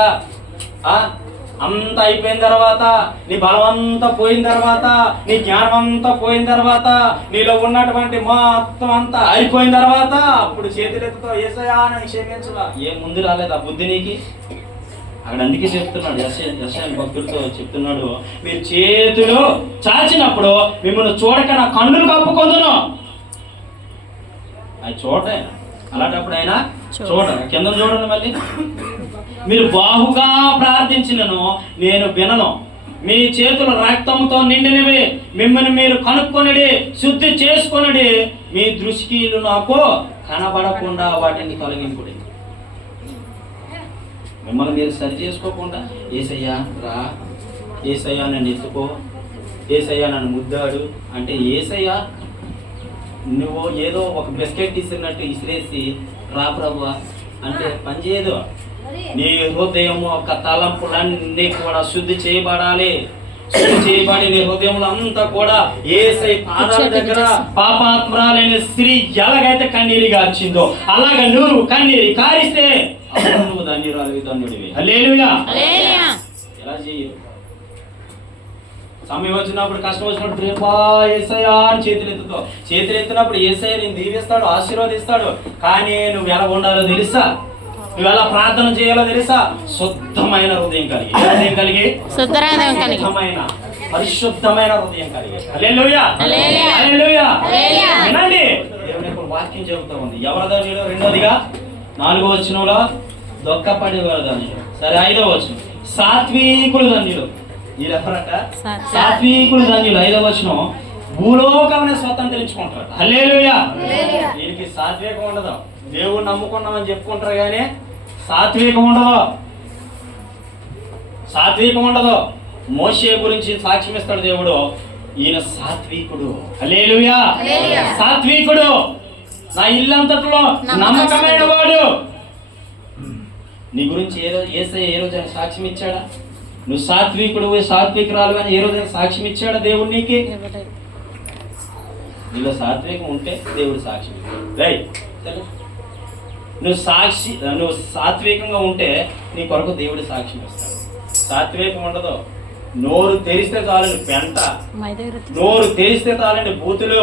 అంత అయిపోయిన తర్వాత, నీ బలం అంతా పోయిన తర్వాత, నీ జ్ఞానం అంతా పోయిన తర్వాత, నీలో ఉన్నటువంటి మొత్తం అంతా అయిపోయిన తర్వాత అప్పుడు చేతులెత్తుతో యేసయ్యా నన్ను క్షమించవా. ఏం ముందు రాలేదు ఆ బుద్ధి నీకు? అక్కడ అందుకే చెప్తున్నాడు, యెషయా భక్తులతో చెప్తున్నాడు, మీరు చేతులు చాచినప్పుడు మిమ్మల్ని చూడక నా కన్నులు కప్పుకొందును. అది చూడండి, అలాంటప్పుడు ఆయన చూడండి. కింద చూడండి మళ్ళీ, మీరు బాహుగా ప్రార్థించినను నేను వినను, మీ చేతులు రక్తంతో నిండినవి, మిమ్మల్ని మీరు కనుక్కొనిడి, శుద్ధి చేసుకొనిడి, మీ దృష్టిలు నాకు కనబడకుండా వాటిని తొలగింపుడి. మిమ్మల్ని మీరు సరి చేసుకోకుండా యేసయ్యా రా, యేసయ్యా నన్ను ఎత్తుకో, యేసయ్యా నన్ను ముద్దాడు అంటే యేసయ్యా నువ్వు ఏదో ఒక బిస్కెట్ ఇస్తున్నట్టు ఇసిరేసి రా ప్రభువా అంటే పనిచేయదు. నీ హృదయం ఒక తలంపులన్నీ కూడా శుద్ధి చేయబడాలి. శుద్ధి చేయబడి నీ హృదయంలో అంతా కూడా యేసయ్య పాదాల దగ్గర పాపాత్మురాలైన స్త్రీ ఎలాగైతే కన్నీరు గార్చిందో అలాగ నువ్వు కన్నీరు కారిస్తే నువ్వు ధన్యురాలివి, ధన్యుడివి. హల్లెలూయా. ఎలా చేయరు? సమయం వచ్చినప్పుడు, కష్టం వచ్చినప్పుడు రేపా యేసయ్యా అని చేతులు ఎత్తినప్పుడు యేసయ్య నేను దీవిస్తాడు, ఆశీర్వదిస్తాడు. కానీ నువ్వు ఎలా ఉండాలో తెలుసా? నువ్వు ఎలా ప్రార్థన చేయాలో తెలుసా? శుద్ధమైన హృదయం కలిగి, హృదయం కలిగి శుద్ధమైన పరిశుద్ధమైన హృదయం కలిగి. హల్లెలూయా. హల్లెలూయా. వినండి, దేవుని యొక్క వాక్యం చెబుతా ఉంది. ఎవరి ధన్యులు? రెండోదిగా 4వ వచనంలో దుఃఖపడేవారు ధన్యులు. సరే 5వ వచనం, సాత్వికులు ధన్యులు. వీళ్ళెవరట? సాత్వికులు ధన్యులు. 5వ వచనం, భూలోకాన్ని స్వతంత్రించుకుంటారు. హల్లెలూయా. వీరికి సాత్వికం ఉండదు. దేవుడు నమ్ముకున్నామని చెప్పుకుంటారు కానీ సాత్వికం ఉండదు, సాత్వికం ఉండదు. మోషే గురించి సాక్ష్యం ఇస్తాడు దేవుడు, ఈయన సాత్వికుడు. హల్లెలూయా. సాత్వికుడు, నా ఇల్లంతట్లో నమ్మకమైన వాడు. నీ గురించి యేసయ్య ఏ రోజైనా సాక్ష్యం ఇచ్చాడా? నువ్వు సాత్వికుడు, సాత్వికురాలు అని ఏ రోజైనా సాక్ష్యం ఇచ్చాడా దేవుడు నీకు? నీలో సాత్వికం ఉంటే దేవుడు సాక్ష్యం రైట్. నువ్వు సాత్వికంగా ఉంటే నీ కొరకు దేవుడు సాక్ష్యం ఇస్తాడు. సాత్వికం ఉండదు. నోరు తెరిస్తే చాలండి పెంట, నోరు తెరిస్తే చాలండి బూతులు,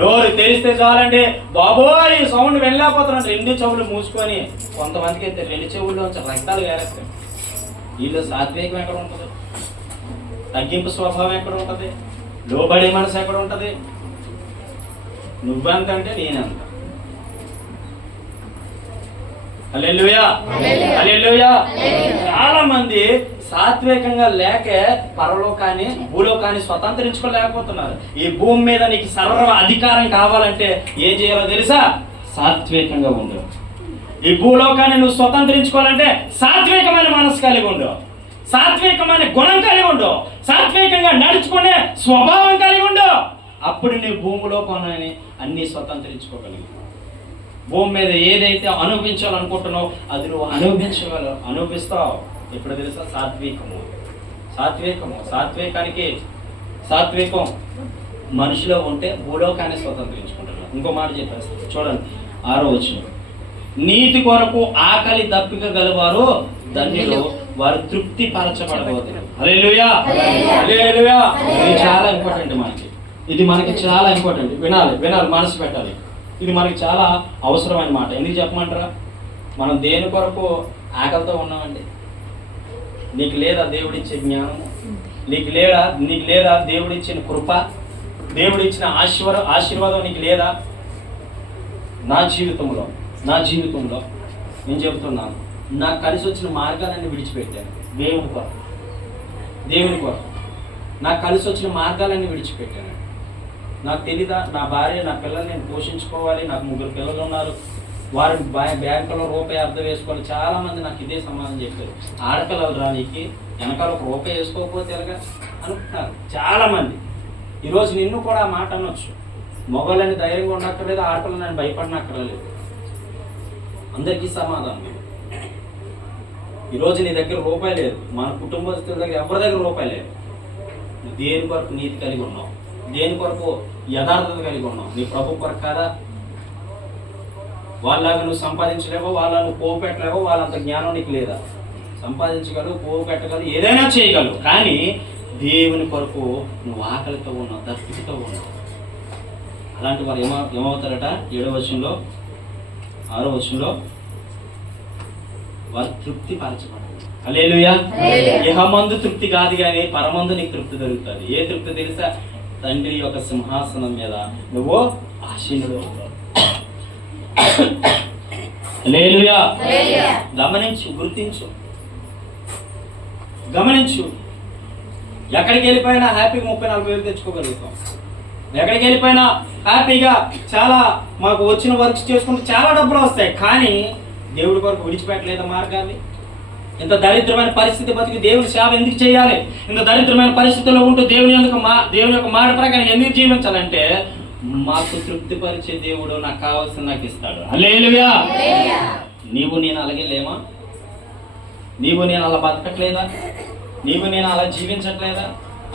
నోరు తెరిస్తే చాలండి బాబోయ్ సౌండ్ వెళ్ళలేకపోతున్నాడు. 2 చెవులు మూసుకొని కొంతమందికి అయితే 2 చెవుల్లోంచి రక్తాలు వేరేస్తాయి. వీళ్ళు సాత్వికం ఎక్కడ ఉంటుంది? తగ్గింపు స్వభావం ఎక్కడ ఉంటుంది? లోబడే మనసు ఎక్కడ ఉంటుంది? నువ్వెంతంటే నేనెంత. హల్లెలూయా. హల్లెలూయా. చాలా మంది సాత్వికంగా లేక పరలోకాన్ని భూలోకాన్ని స్వతంత్రించుకోలేకపోతున్నారు. ఈ భూమి మీద నీకు సర్వ అధికారం కావాలంటే ఏం చేయాలో తెలుసా? సాత్వికంగా ఉండు. ఈ భూలోకాన్ని నువ్వు స్వతంత్రించుకోవాలంటే సాత్వికమైన మనసు కలిగి ఉండు, సాత్వికమైన గుణం కలిగి ఉండు, సాత్వికంగా నడుచుకునే స్వభావం కలిగి ఉండు. అప్పుడు నీ భూమిలో కొనని అన్ని స్వతంత్రించుకోగలిగి భూమి మీద ఏదైతే అనుభవించాలనుకుంటున్నావు అది నువ్వు అనుభవిస్తావు. ఎప్పుడు తెలుసా? సాత్వికము. సాత్వికం మనిషిలో ఉంటే భూలోకాన్ని స్వతంత్రించుకుంటున్నావు. ఇంకో మాట చెప్పేస్తాను చూడండి, 6వ వచనం, నీతి కొరకు ఆకలి దప్పిక గలవారు ధన్యులు, వారు తృప్తి పరచబడబోతున్నారు. హల్లెలూయా. హల్లెలూయా. ఇది చాలా ఇంపార్టెంట్ మనకి, ఇది మనకి చాలా ఇంపార్టెంట్. వినాలి, మనసు పెట్టాలి. ఇది మనకి చాలా అవసరమైన మాట. ఎందుకు చెప్పమంటారా? మనం దేని కొరకు ఆకలితో ఉన్నామండి? నీకు లేదా దేవుడిచ్చే జ్ఞానము? నీకు లేదా దేవుడిచ్చిన కృప, దేవుడిచ్చిన ఆశీర్వాదం నీకు లేదా? నా జీవితంలో నేను చెబుతున్నాను, నాకు కలిసి వచ్చిన మార్గాలన్నీ విడిచిపెట్టాను దేవుని కొరకు. నాకు కలిసి వచ్చిన మార్గాలన్నీ విడిచిపెట్టాను. నాకు తెలీదా? నా భార్య, నా పిల్లల్ని నేను పోషించుకోవాలి, నాకు 3 పిల్లలు ఉన్నారు, వారు బ్యాంకులో రూపాయి అర్థం వేసుకొని చాలా మంది నాకు ఇదే సమాధానం చెప్పారు. ఆడపిల్లలు రానికి వెనకాల ఒక రూపాయి వేసుకోకపోతే ఎలాగా అనుకుంటున్నారు చాలా మంది. ఈరోజు నిన్ను కూడా ఆ మాట అనొచ్చు. మొగలని ధైర్యంగా ఉండక్కర్లేదు, ఆడపిల్లని నేను భయపడనక్కర్లేదు. అందరికీ సమాధానం. ఈరోజు నీ దగ్గర రూపాయి లేదు, మన కుటుంబస్తుల దగ్గర ఎవరి దగ్గర రూపాయి లేదు. దేని కొరకు నీతి కలిగి ఉన్నావు, దేని కొరకు యథార్థత కలిగి ఉన్నావు? నీ ప్రభు కొరకు కాదా? వాళ్ళలాగా నువ్వు సంపాదించలేవో, వాళ్ళ నువ్వు పోగు పెట్టలేవో, వాళ్ళంత జ్ఞానం నీకు లేదా? సంపాదించగలవు, పోగు పెట్టగలవు, ఏదైనా చేయగలవు. కానీ దేవుని కొరకు నువ్వు ఆకలితో ఉన్నావు, దప్పికతో ఉన్నావు. అలాంటి వారు ఏమవుతారట? 7వ వచనంలో 6వ వచనంలో వారు తృప్తి పరచబడాలి. హల్లెలూయా. ఇహమందు తృప్తి కాదు కానీ పరమందు నీకు తృప్తి దొరుకుతుంది. ఏ తృప్తి తెలుసా? తండ్రి యొక్క సింహాసనం మీద నువ్వు ఆసీనుడు. హల్లెలూయా. గమనించు, గుర్తించు, గమనించు. ఎక్కడికి వెళ్ళిపోయినా హ్యాపీగా 30-40 తెచ్చుకోగలుగుతాం. ఎక్కడికి వెళ్ళిపోయినా హ్యాపీగా చాలా మాకు వచ్చిన వర్క్స్ చేసుకుంటే చాలా డబ్బులు వస్తాయి. కానీ దేవుడి కొరకు విడిచిపెట్టలేదు మార్గాన్ని. ఇంత దరిద్రమైన పరిస్థితి బతికి దేవుని సేవ ఎందుకు చేయాలి? ఇంత దరిద్రమైన పరిస్థితిలో ఉంటూ దేవుని యొక్క మాట ప్రకారం ఎందుకు జీవించాలంటే మాకు తృప్తిపరిచే దేవుడు నాకు కావాల్సిన నాకు ఇస్తాడు. హల్లెలూయా. నీవు నేను అలాగే లేమా? నీవు నేను అలా బతకట్లేదా? నీవు నేను అలా జీవించట్లేదా?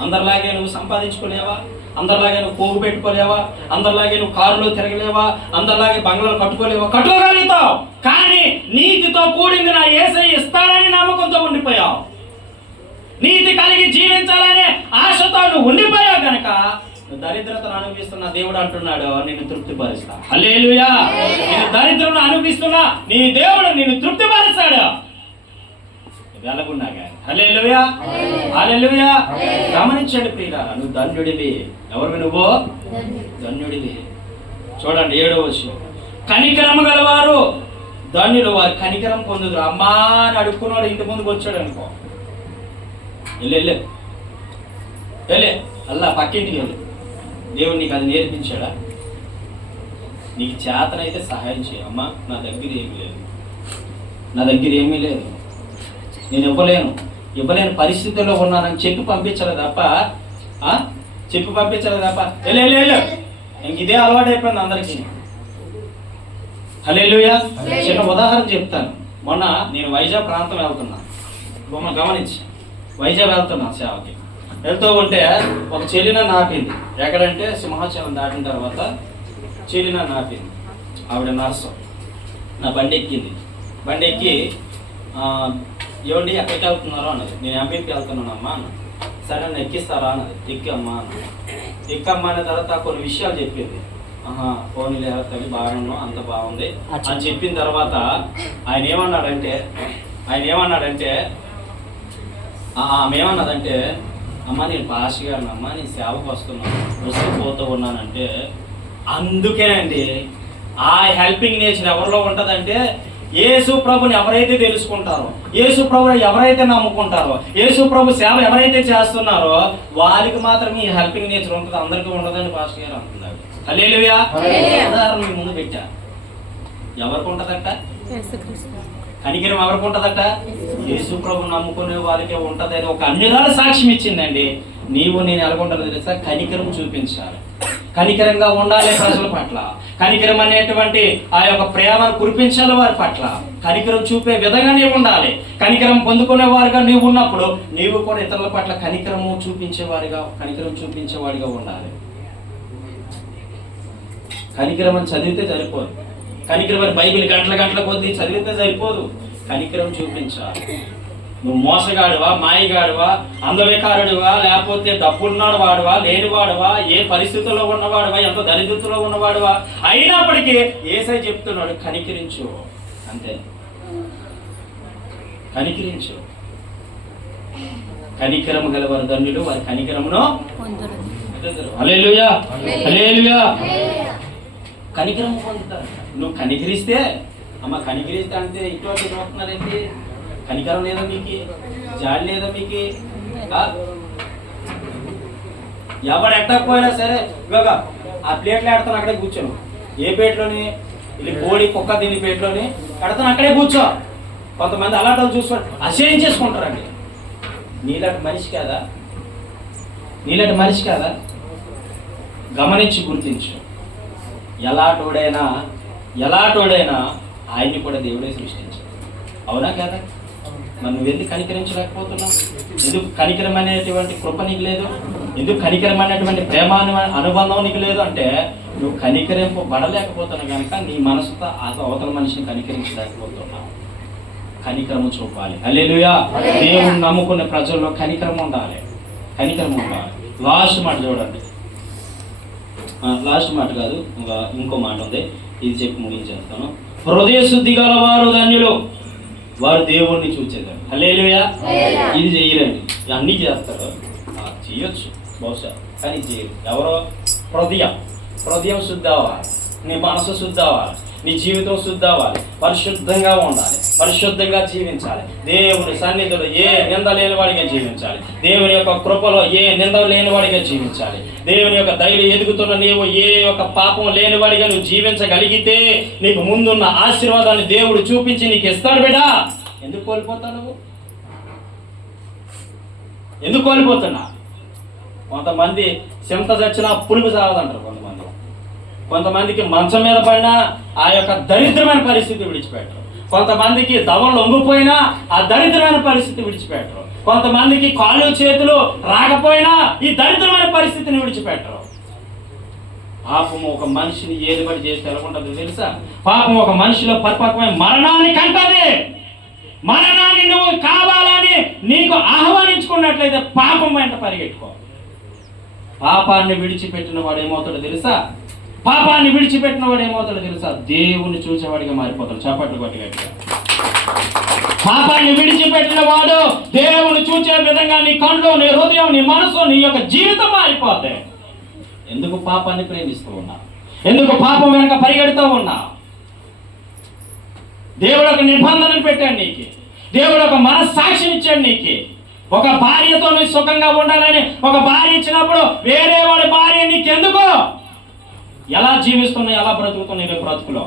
అందరిలాగే నువ్వు సంపాదించుకోలేవా? అందరిలాగే నువ్వు పోగు పెట్టుకోలేవా? అందరిలాగే నువ్వు కారులో తిరగలేవా? అందరిలాగే బంగ్లాలు కట్టుకోలేవా? కట్టుకోగలుగుతావు. కానీ నీతితో కూడింది నా యేసయ్య ఇస్తాడని నమ్మకంతో ఉండిపోయావు. నీతి కలిగి జీవించాలనే ఆశతో నువ్వు ఉండిపోయావు కనుక దరిద్రతను అనుభవిస్తున్న దేవుడు అంటున్నాడు, నిన్ను తృప్తిపరుస్తా. హల్లెలూయా. నేను దరిద్రను అనుభవిస్తున్నా, నీ దేవుడు నిన్ను తృప్తిపరుస్తాడు. వెలగున్నాగా. హల్లెలూయా. హల్లెలూయా. గమనించండి ప్రియులారా, నువ్వు ధన్యుడివి. ఎవరు నువ్వు? ధన్యుడివి. చూడండి 7వ వచనం. కనికరము గలవారు ధన్యులు, వారు కనికరం పొందుదురు. అమ్మా అని అడుక్కున్నాడు, ఇంటి ముందుకు వచ్చాడు అనుకో, వెళ్ళే అల్లా పక్కింటికి వెళ్ళి. దేవుడు నీకు అది నేర్పించాడా? నీకు చేతనైతే సహాయం చేయ. అమ్మా నా దగ్గర ఏమీ లేదు, నా దగ్గర ఏమీ లేదు, నేను ఇవ్వలేని పరిస్థితుల్లో ఉన్నానని చెప్పి పంపించాలి తప్ప వెళ్ళు. ఇంక ఇదే అలవాటు అయిపోయింది అందరికీ. హల్లెలూయా. చిన్న ఉదాహరణ చెప్తాను. మొన్న నేను వైజాగ్ ప్రాంతం వెళ్తున్నా. గమనించి వైజాగ్ వెళ్తున్నా సేవకి. వెళ్తూ ఉంటే ఒక చెల్లిన నాపింది. ఎక్కడంటే సింహాచలం దాటిన తర్వాత చెల్లిన నాపింది. ఆవిడ నర్సు. నా బండి ఎక్కింది. బండి ఎక్కి ఏమండి ఎక్కడికి వెళ్తున్నారో అన్నది. నేను ఎంపీకి వెళ్తున్నానమ్మా అన్న. సరే నన్ను ఎక్కిస్తారా అన్నది. ఎక్కమ్మా అన్న. ఎక్కమ్మా అన్న తర్వాత కొన్ని విషయాలు చెప్పింది. ఫోన్లే తల్లి బాగున్నాను, అంత బాగుంది అని చెప్పిన తర్వాత ఆయన ఏమన్నాడంటే ఆమె ఏమన్నదంటే, అమ్మ నేను పాస్ గారిని, అమ్మ నేను సేవకు వస్తూ పోతూ ఉన్నానంటే. అందుకేనండి ఆ హెల్పింగ్ నేచర్ ఎవరిలో ఉంటుందంటే, యేసు ప్రభుని ఎవరైతే తెలుసుకుంటారో, యేసు ప్రభుని ఎవరైతే నమ్ముకుంటారో, యేసు ప్రభు సేవ ఎవరైతే చేస్తున్నారో వారికి మాత్రం ఈ హెల్పింగ్ నేచర్ ఉంటుంది, అందరికీ ఉండదని పాస్టర్ గారు అంటున్నారు. హల్లెలూయా. ఉదాహరణ మీ ముందు పెట్టా. ఎవరికి ఉంటుందట కనికరం? ఎవరికి ఉంటుందట? యేసు ప్రభు నమ్ముకునే వారికే ఉంటుంది అని ఒక అన్యురాల సాక్ష్యం ఇచ్చిందండి. నీవు నేను ఎలాగుంటానో తెలుసా? కనికరం చూపించాలి, కనికరంగా ఉండాలి ప్రజల పట్ల. కనికరం అనేటువంటి ఆ యొక్క ప్రేమను కురిపించాలి వారి పట్ల. కనికరం చూపే విధంగా నీవు ఉండాలి. కనికరం పొందుకునే వారిగా నీవు ఉన్నప్పుడు నీవు కూడా ఇతరుల పట్ల కనికరం చూపించేవాడిగా ఉండాలి. కనికరం అని చదివితే సరిపోదు. కనికరం అని బైబిల్ గంటల కొద్దీ చదివితే సరిపోదు. కనికరం చూపించాలి. నువ్వు మోసగాడువా, మాయగాడువా, అందవికారుడివా, లేకపోతే డబ్బున్నాడు వాడువా, లేనివాడువా, ఏ పరిస్థితుల్లో ఉన్నవాడువా, ఎంత దరిద్రతలో ఉన్నవాడువా అయినప్పటికీ యేసయ్య చెప్తున్నాడు కనికరించు. అంతే, కనికరించు. కనికరము గలవారు ధన్యులు, వారి కనికరమును పొందుదురు. హల్లెలూయా. హల్లెలూయా. కనికరము పొందుతారు. నువ్వు కనికరిస్తే, అమ్మ కనికరిస్తే అంటే ఇటువంటి చూస్తున్నారేంటి? కనికరం లేదా మీకు? జాలి లేదా మీకు? ఎవడు ఎట్టకపోయినా సరే, ఇవాగ ఆ ప్లేట్లు ఆడుతాను అక్కడే కూర్చోను. ఏ ప్లేట్లోని ఇది కోడి కుక్క దీని పేట్లోని కడతాను అక్కడే కూర్చో. కొంతమంది అలాంటి చూసుకోండి అసహ్యం చేసుకుంటారండి. నీలాంటి మనిషి కాదా? నీలాంటి మనిషి కాదా? గమనించి గుర్తించు. ఎలాంటోడైనా ఆయన్ని కూడా దేవుడే సృష్టించాడు. అవునా కదా? మనం ఎందుకు కనికరించలేకపోతున్నాం? ఎందుకు కనికరం అనేటువంటి కృప నీకు లేదు? ఎందుకు కనికరం అనేటువంటి ప్రేమ అనుబంధం నీకు లేదు? అంటే నువ్వు కనికరింపబడలేకపోతున్నావు కనుక నీ మనసుతో అవతల మనిషిని కనికరించలేకపోతున్నావు. కనికరము చూపాలి. హల్లెలూయా. దేవుని నమ్ముకునే ప్రజల్లో కనికరం ఉండాలి. లాస్ట్ మాట చూడండి. లాస్ట్ మాట కాదు, ఇంకో మాట ఉంది, ఇది చెప్పి ముగించేస్తాను. హృదయ శుద్ధి గల వారు ధన్యులు, వారు దేవుణ్ణి చూచేదారు. హల్లెలూయా. ఇది చెయ్యరండి, అన్నీ చేస్తారు, చేయొచ్చు బహుశా, కానీ చేయరు. ఎవరో హృదయం శుద్ధి అవ్వాలి, నీ మనసు శుద్ధి అవ్వాలి, నీ జీవితం శుద్ధి అవ్వాలి, పరిశుద్ధంగా ఉండాలి, పరిశుద్ధంగా జీవించాలి. దేవుని సన్నిధిలో ఏ నింద లేనివాడిగా జీవించాలి. దేవుని యొక్క కృపలో ఏ నింద లేనివాడిగా జీవించాలి. దేవుని యొక్క దయలు ఎదుగుతున్న నీవు ఏ యొక్క పాపం లేనివాడిగా నువ్వు జీవించగలిగితే నీకు ముందున్న ఆశీర్వాదాన్ని దేవుడు చూపించి నీకు ఇస్తాడు బిడ్డా. ఎందుకు కోల్పోతావు నువ్వు? ఎందుకు కోల్పోతున్నా? కొంతమంది సింత చచ్చినా పులుపు సాగదంటారు. కొంతమందికి మంచం మీద పడినా ఆ యొక్క దరిద్రమైన పరిస్థితి విడిచిపెట్టరు. కొంతమందికి దవలు లొంగిపోయినా ఆ దరిద్రమైన పరిస్థితి విడిచిపెట్టరు. కొంతమందికి కాళ్ళు చేతులు రాకపోయినా ఈ దరిద్రమైన పరిస్థితిని విడిచిపెట్టరు. పాపం ఒక మనిషిని ఏలుబడి చేస్తే ఎలా ఉంటుందో తెలుసా? పాపం ఒక మనిషిలో పరిపక్వమైన మరణాన్ని కంటది. మరణాన్ని నువ్వు కావాలని నీకు ఆహ్వానించుకున్నట్లయితే పాపం వెంట పరిగెట్టుకో. పాపాన్ని విడిచిపెట్టిన వాడు ఏమవుతాడో తెలుసా? పాపాన్ని విడిచిపెట్టిన వాడు ఏమవుతాడో తెలుసా? దేవుని చూసేవాడిగా మారిపోతాడు. చప్పట్లు కొట్టి గట్టిగా. పాపాన్ని విడిచిపెట్టిన వాడు దేవుని చూసే విధంగా నీ కళ్ళు, నీ హృదయం, నీ మనసు, నీ యొక్క జీవితం మారిపోతాయి. ఎందుకు పాపాన్ని ప్రేమిస్తూ ఉన్నావు? ఎందుకు పాపం వెనక పరిగెడుతూ ఉన్నావు? దేవుడు ఒక నిబంధనను పెట్టాడు నీకు. దేవుడు ఒక మనస్సాక్షిని ఇచ్చాడు నీకు. ఒక భార్యతో నువ్వు సుఖంగా ఉండాలని ఒక భార్య ఇచ్చినప్పుడు వేరే వాడి భార్య నీకెందుకు? ఎలా జీవిస్తున్నావు, ఎలా బ్రతుకుతున్నావు నీ బ్రతుకులో?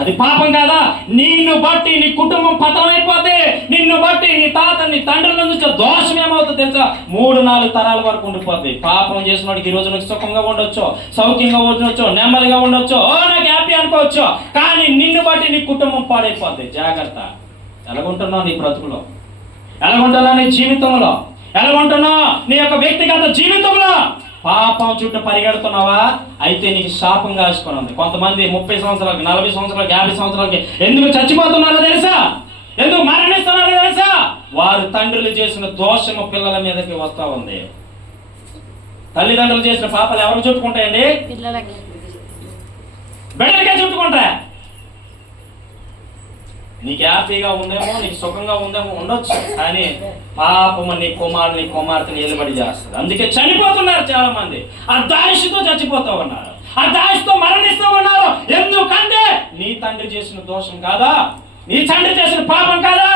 అది పాపం కాదా? నిన్ను బట్టి నీ కుటుంబం పతనమైపోతే, నిన్ను బట్టి నీ తాత నీ తండ్రుల నుంచి దోషం ఏమవుతుంది తెలుసా? 3-4 తరాల వరకు ఉండిపోద్ది. పాపం చేసిన వాడికి ఈ రోజు నువ్వు సుఖంగా ఉండొచ్చు, సౌఖ్యంగా ఉండొచ్చు, నెమ్మదిగా ఉండొచ్చు, నాకు హ్యాపీ అనుకోవచ్చు, కానీ నిన్ను బట్టి నీ కుటుంబం పాడైపోద్ది. జాగ్రత్త. ఎలాగుంటున్నావు నీ బ్రతుకులో? ఎలాగుంటున్నావు నీ జీవితంలో? ఎలాగుంటున్నావు నీ యొక్క వ్యక్తిగత జీవితంలో? పాపం చుట్టూ పరిగెడుతున్నావా? అయితే నీకు శాపం కాసుకొని ఉంది. కొంతమంది 30 సంవత్సరాలకి, 40 సంవత్సరాలకి, 50 సంవత్సరాలకి ఎందుకు చచ్చిపోతున్నారో తెలుసా? ఎందుకు మరణిస్తున్నారో తెలుసా? వారు తండ్రులు చేసిన దోషము పిల్లల మీదకి వస్తా ఉంది. తల్లిదండ్రులు చేసిన పాపాలు ఎవరు చుట్టుకుంటాయండి? బిడ్డలకే చుట్టుకుంటాయి. నీకు హ్యాపీగా ఉందేమో, నీకు సుఖంగా ఉందేమో, ఉండొచ్చు, కానీ పాపము నీ కుమార్తెని ఏలుబడి చేస్తుంది. అందుకే చనిపోతున్నారు చాలా మంది. ఆ దాయిషుతో చచ్చిపోతూ ఉన్నారు, ఆ దాయిషుతో మరణిస్తూ ఉన్నారు. ఎందుకంటే నీ తండ్రి చేసిన దోషం కాదా? నీ తండ్రి చేసిన పాపం కాదా?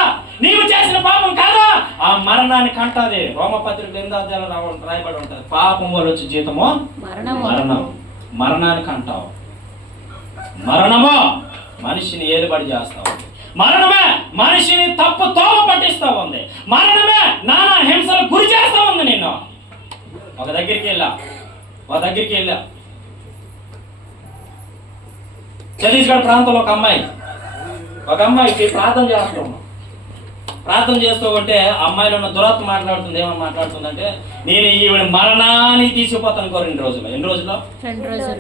నీవు చేసిన పాపం కాదా? ఆ మరణాన్ని కంటది. రోమపత్రిక 8వ అధ్యాయంలో రాయబడి ఉంటుంది. పాపం వల్ల వచ్చే జీతము మరణం. మరణాన్ని కంటావు. మరణము మనిషిని ఏలుబడి చేస్తావు. మరణమే మనిషిని తప్పు తోవ పట్టిస్తా ఉంది. మరణమే నానా హింసలకు గురి చేస్తా ఉంది. నిన్ను ఒక దగ్గరికి వెళ్ళా ఛత్తీస్గఢ్ ప్రాంతంలో ఒక అమ్మాయికి ప్రార్థన చేస్తూ ఉంటే అమ్మాయిలో ఉన్న దురాత్మ మాట్లాడుతుంది. ఏమని మాట్లాడుతుందంటే, నేను ఈవిడ మరణాన్ని తీసుకుపోతాను 2 రోజుల్లో. ఎన్ని రోజుల్లో?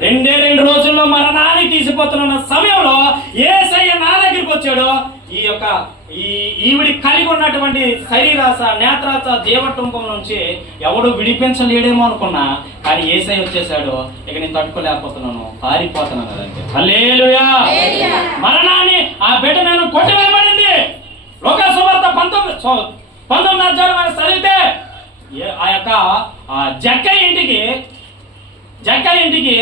2 రోజుల్లో మరణాన్ని తీసుకుపోతున్న సమయంలో యేసయ్య నా దగ్గరికి వచ్చాడు. ఈవిడి కలిగి ఉన్నటువంటి శరీరాశ, నేత్రాశ, జీవటుంపం నుంచి ఎవడు విడిపించలేడేమో అనుకున్నా, కానీ యేసయ్య వచ్చేసాడు. ఇక నేను తట్టుకోలేకపోతున్నాను, పారిపోతున్నాను కదండి. హల్లెలూయా. మరణాన్ని ఆ బిడ్డ నేను కొట్టివేయబడింది. లోకా సువార్త 19 అధ్యాయం మనం చదివితే ఆ యొక్క జక్కయ్య ఇంటికి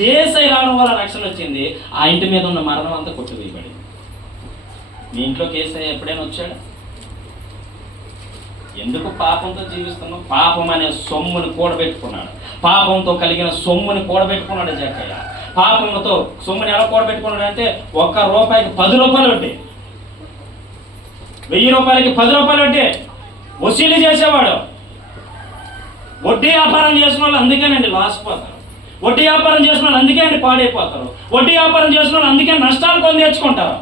యేసయ్య రావడం వల్ల రక్షణ వచ్చింది. ఆ ఇంటి మీద ఉన్న మరణం అంతా కొట్టివేయబడింది. మీ ఇంట్లోకి యేసయ్య ఎప్పుడైనా వచ్చాడు? ఎందుకు పాపంతో జీవిస్తున్నావు? పాపం అనే సొమ్ముని కూడబెట్టుకున్నాడు. పాపంతో కలిగిన సొమ్ముని కూడబెట్టుకున్నాడు జక్కయ్య. పాపంతో సొమ్ముని ఎలా కూడబెట్టుకున్నాడు అంటే ₹1 ₹10 వడ్డీ, 1000 రూపాయలకి ₹10 వడ్డీ వసూలు చేసేవాడు. వడ్డీ వ్యాపారం చేసిన వాళ్ళు అందుకేనండి లాస్ పోతారు. వడ్డీ వ్యాపారం చేసిన వాళ్ళు అందుకే అండి పాడైపోతారు. వడ్డీ వ్యాపారం చేసిన వాళ్ళు అందుకే నష్టాలు కొని తెచ్చుకుంటారు.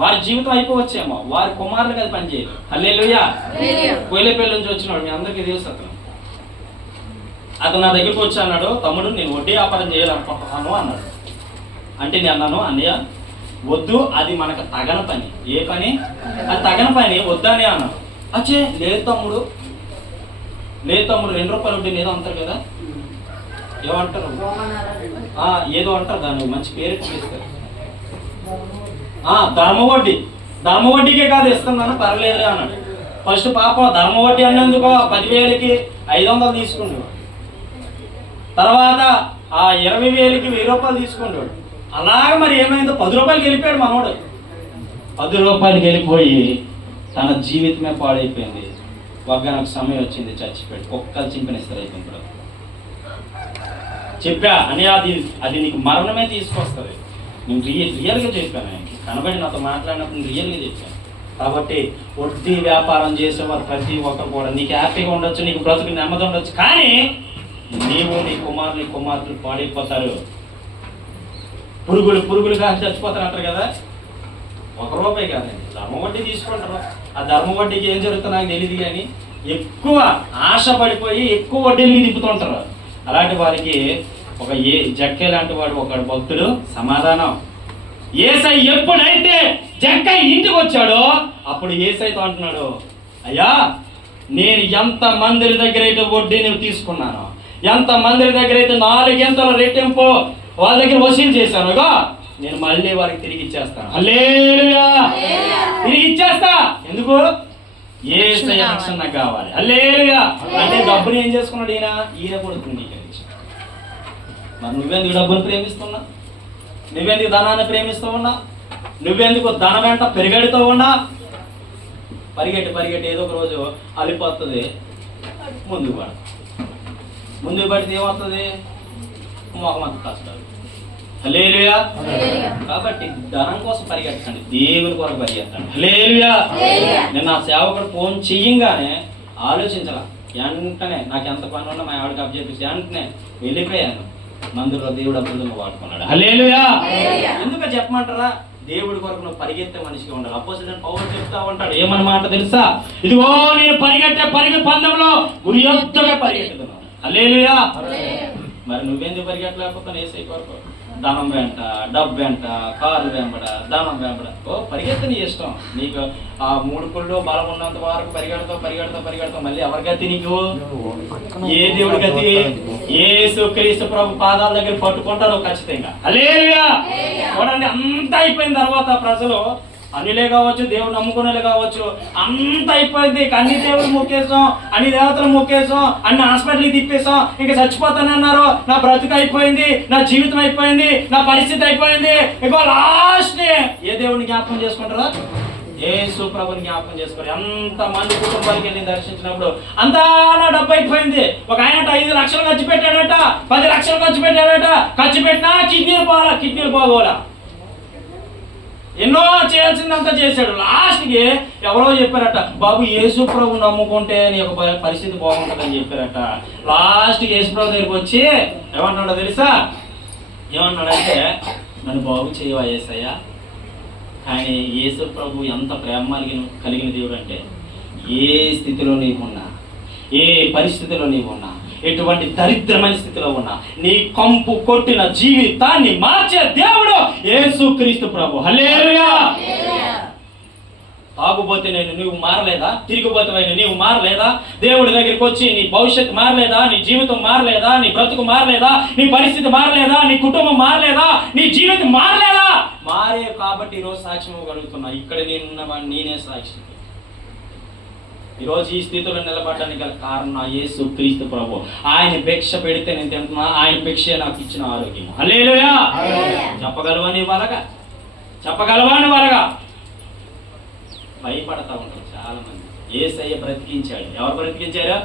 వారి జీవితం అయిపోవచ్చేమో, వారి కుమారులకు అది పనిచేయదు. హల్లెలూయా. కోయిలపల్లి నుంచి వచ్చినాడు, మీ అందరికీ తెలుసు. అతను నా దగ్గరికి వచ్చి అన్నాడు, తమ్ముడు నేను వడ్డీ వ్యాపారం చేయాలనుకుంటున్నాను అన్నాడు. అంటే నేను అన్నాను, అన్నయ్య వద్దు, అది మనకు తగన పని. ఏ పని? అది తగన పని, వద్దని అన్నాడు. అచ్చే లేదు తమ్ముడు ₹2 వడ్డీ ఏదో అంటారు కదా, ఏమంటారు, ఏదో అంటారు, దాన్ని మంచి పేరు పిలుస్తారు. ధర్మ వడ్డీకే కాదు ఇస్తున్నాను, పర్లేదు అన్నాడు. ఫస్ట్ పాపం ధర్మ వడ్డీ అన్నందుకు 10,000కి 500 తీసుకునేవాడు. తర్వాత ఆ 20,000కి ₹1000 తీసుకునేవాడు. అలాగే మరి ఏమైందో ₹10 వెళ్ళిపోయాడు మనోడు. ₹10 వెళ్ళిపోయి తన జీవితమే పాడైపోయింది. వగ్గనకు సమయం వచ్చింది, చచ్చిపోయాడు. కుక్కలు చింపనిస్తారు అయిపోయింది. చెప్పా అని అది నీకు మరణమే తీసుకొస్తుంది. నేను రియల్గా చెప్పాను, ఆయనకి కనబడి నాతో మాట్లాడినప్పుడు రియల్గా చెప్పాను. కాబట్టి వడ్డీ వ్యాపారం చేసేవారు ప్రతి ఒక్కరు కూడా నీకు హ్యాపీగా ఉండొచ్చు, నీకు బ్రతుకు నెమ్మది ఉండొచ్చు, కానీ నీవు నీ కుమార్తెలు పాడైపోతారు. పురుగులు కాసి చచ్చిపోతారు అంటారు కదా. ₹1 కాదండి, ధర్మ వడ్డీ తీసుకుంటారు. ఆ ధర్మ వడ్డీకి ఏం జరుగుతుందో నాకు తెలియదు, కానీ ఎక్కువ ఆశ పడిపోయి ఎక్కువ వడ్డీలకి తిప్పుతుంటారు. అలాంటి వారికి ఒక జక్కే లాంటి వాడు ఒక భక్తుడు సమాధానం. యేసై ఎప్పుడైతే జక్కయ్య ఇంటికి వచ్చాడో అప్పుడు యేసైతో అంటున్నాడు, అయ్యా నేను ఎంత మంది దగ్గర అయితే వడ్డీని తీసుకున్నాను, ఎంత మంది దగ్గర అయితే 4 రెట్టింపు వాళ్ళ దగ్గర వసూలు చేశానుగా, నేను మళ్ళీ వారికి తిరిగి ఇచ్చేస్తాను. హల్లెలూయా. తిరిగి ఇచ్చేస్తా. ఎందుకు? యేసయ్య రక్షణ నాకు కావాలి. హల్లెలూయా. అంటే డబ్బుని ఏం చేసుకున్నాడు ఈయన కూడా తృణీకరించాడు. మరి నువ్వెందుకు డబ్బును ప్రేమిస్తున్నా? నువ్వెందుకు ధనాన్ని ప్రేమిస్తూ ఉన్నా? నువ్వెందుకు ధన వెంట పెరిగెడుతూ ఉన్నా? పరిగెట్టి ఏదో ఒక రోజు అలిపోతుంది, ముందుకు పడితే ఏమవుతుంది? మొహమంత కష్టాలు. హల్లెలూయా. కాబట్టి ధనం కోసం పరిగెట్టండి, దేవుని కొరకు పరిగెట్టండి. హల్లెలూయా. నేను నా సేవకుడు ఫోన్ చెయ్యంగానే ఆలోచించాల, వెంటనే నాకు ఎంత పని ఉన్నా మా ఆవిడకి అప్ చెప్పేసి వెంటనే వెళ్ళిపోయాను. మందులో దేవుడు అద్భుతంగా వాడుకున్నాడు. హల్లెలూయా. ఎందుకు చెప్పమంటారా? దేవుడి కొరకు నువ్వు పరిగెత్తే మనిషిగా ఉండాలి. అపోజిట్ పౌలు చెప్తా ఉంటాడు, ఏమని మాట తెలుసా? ఇదిగో నేను పరిగెట్టే పరుగు పందెంలో గురి యొద్దగా పరిగెట్టుతున్నాను. హల్లెలూయా. మరి నువ్వెందుకు పరిగెట్టలేకపోతున్నావు? యేసయ్య కొరకు ధనం వెంట, డబ్బు వెంట, కారు వెంబడ, ధనం వెంబడ. పరిగెత్త నీ ఇష్టం. నీకు ఆ 3 కుళ్ళు బలం ఉన్నంత వరకు పరిగెడతావు. మళ్ళీ ఎవరి గతి నీకు? ఏ దేవుడి గతి? యేసుక్రీస్తు ప్రభు పాదాల దగ్గర పట్టుకుంటారు ఖచ్చితంగా. హల్లెలూయా. చూడండి, అంతా అయిపోయిన తర్వాత ప్రజలు అన్నిలే కావచ్చు, దేవుడు నమ్ముకునేలే కావచ్చు, అంత అయిపోయింది. అన్ని దేవుడు మొక్కేసాం, అన్ని దేవతలు మొక్కేసాం, అన్ని హాస్పిటల్కి తిప్పేసాం, ఇంకా చచ్చిపోతానన్నారు. నా బ్రతుకు అయిపోయింది, నా జీవితం అయిపోయింది, నా పరిస్థితి అయిపోయింది. ఇంకో లాస్ట్ ఏ దేవుడిని జ్ఞాపకం చేసుకుంటారో? యేసు ప్రభుని జ్ఞాపకం చేసుకోరు. ఎంత మంది కుటుంబానికి వెళ్ళి దర్శించినప్పుడు అంతా నా డబ్బు అయిపోయింది. ఒక ఆయన 5 లక్షలు ఖర్చు పెట్టాడట, 10 లక్షలు ఖర్చు పెట్టాడట. ఖర్చు పెట్టినా కిడ్నీలు బాగోలా, ఎన్నో చేయాల్సిందంతా చేశాడు. లాస్ట్కి ఎవరో చెప్పారట, బాబు యేసు ప్రభు నమ్ముకుంటే నీ యొక్క పరిస్థితి బాగుంటుందని చెప్పారట. లాస్ట్కి యేసు ప్రభు దగ్గరికి వచ్చి ఏమంటున్నాడో తెలుసా? ఏమంటున్నాడంటే, నన్ను బాగు చేయవా యేసయ్యా. కానీ యేసు ప్రభు ఎంత ప్రేమ కలిగిన దేవుడు అంటే, ఏ స్థితిలో నీకున్నా, ఏ పరిస్థితిలో నీకున్నా, ఎటువంటి దరిద్రమైన స్థితిలో ఉన్నా, నీ కంపు కొట్టిన జీవితాన్ని మార్చే దేవుడు యేసుక్రీస్తు ప్రభు. హల్లెలూయా. తాగుబోతే నువ్వు మారలేదా? తిరిగిపోతావైనా నీవు మారలేదా? దేవుడి దగ్గరికి వచ్చి నీ భవిష్యత్తు మారలేదా? నీ జీవితం మారలేదా? నీ బ్రతుకు మారలేదా? నీ పరిస్థితి మారలేదా? నీ కుటుంబం మారలేదా? నీ జీవితం మారలేదా? మారే కాబట్టి ఈరోజు సాక్ష్యం ఇవ్వగలుగుతున్నా. ఇక్కడ నేనున్నవాడిని, నేనే సాక్షి. ఈరోజు ఈ స్థితిలో నిలబడడానికి గల కారణం యేసుక్రీస్తు ప్రభు. ఆయన భిక్ష పెడితే నేను తింటున్నా, ఆయన భిక్షే నాకు ఇచ్చిన ఆరోగ్యం. హల్లెలూయా. చెప్పగలవా నువ్వు అలాగా? భయపడతా ఉంటారు చాలా మంది. యేసయ్య బ్రతికించాడు. ఎవరు బ్రతికించారు?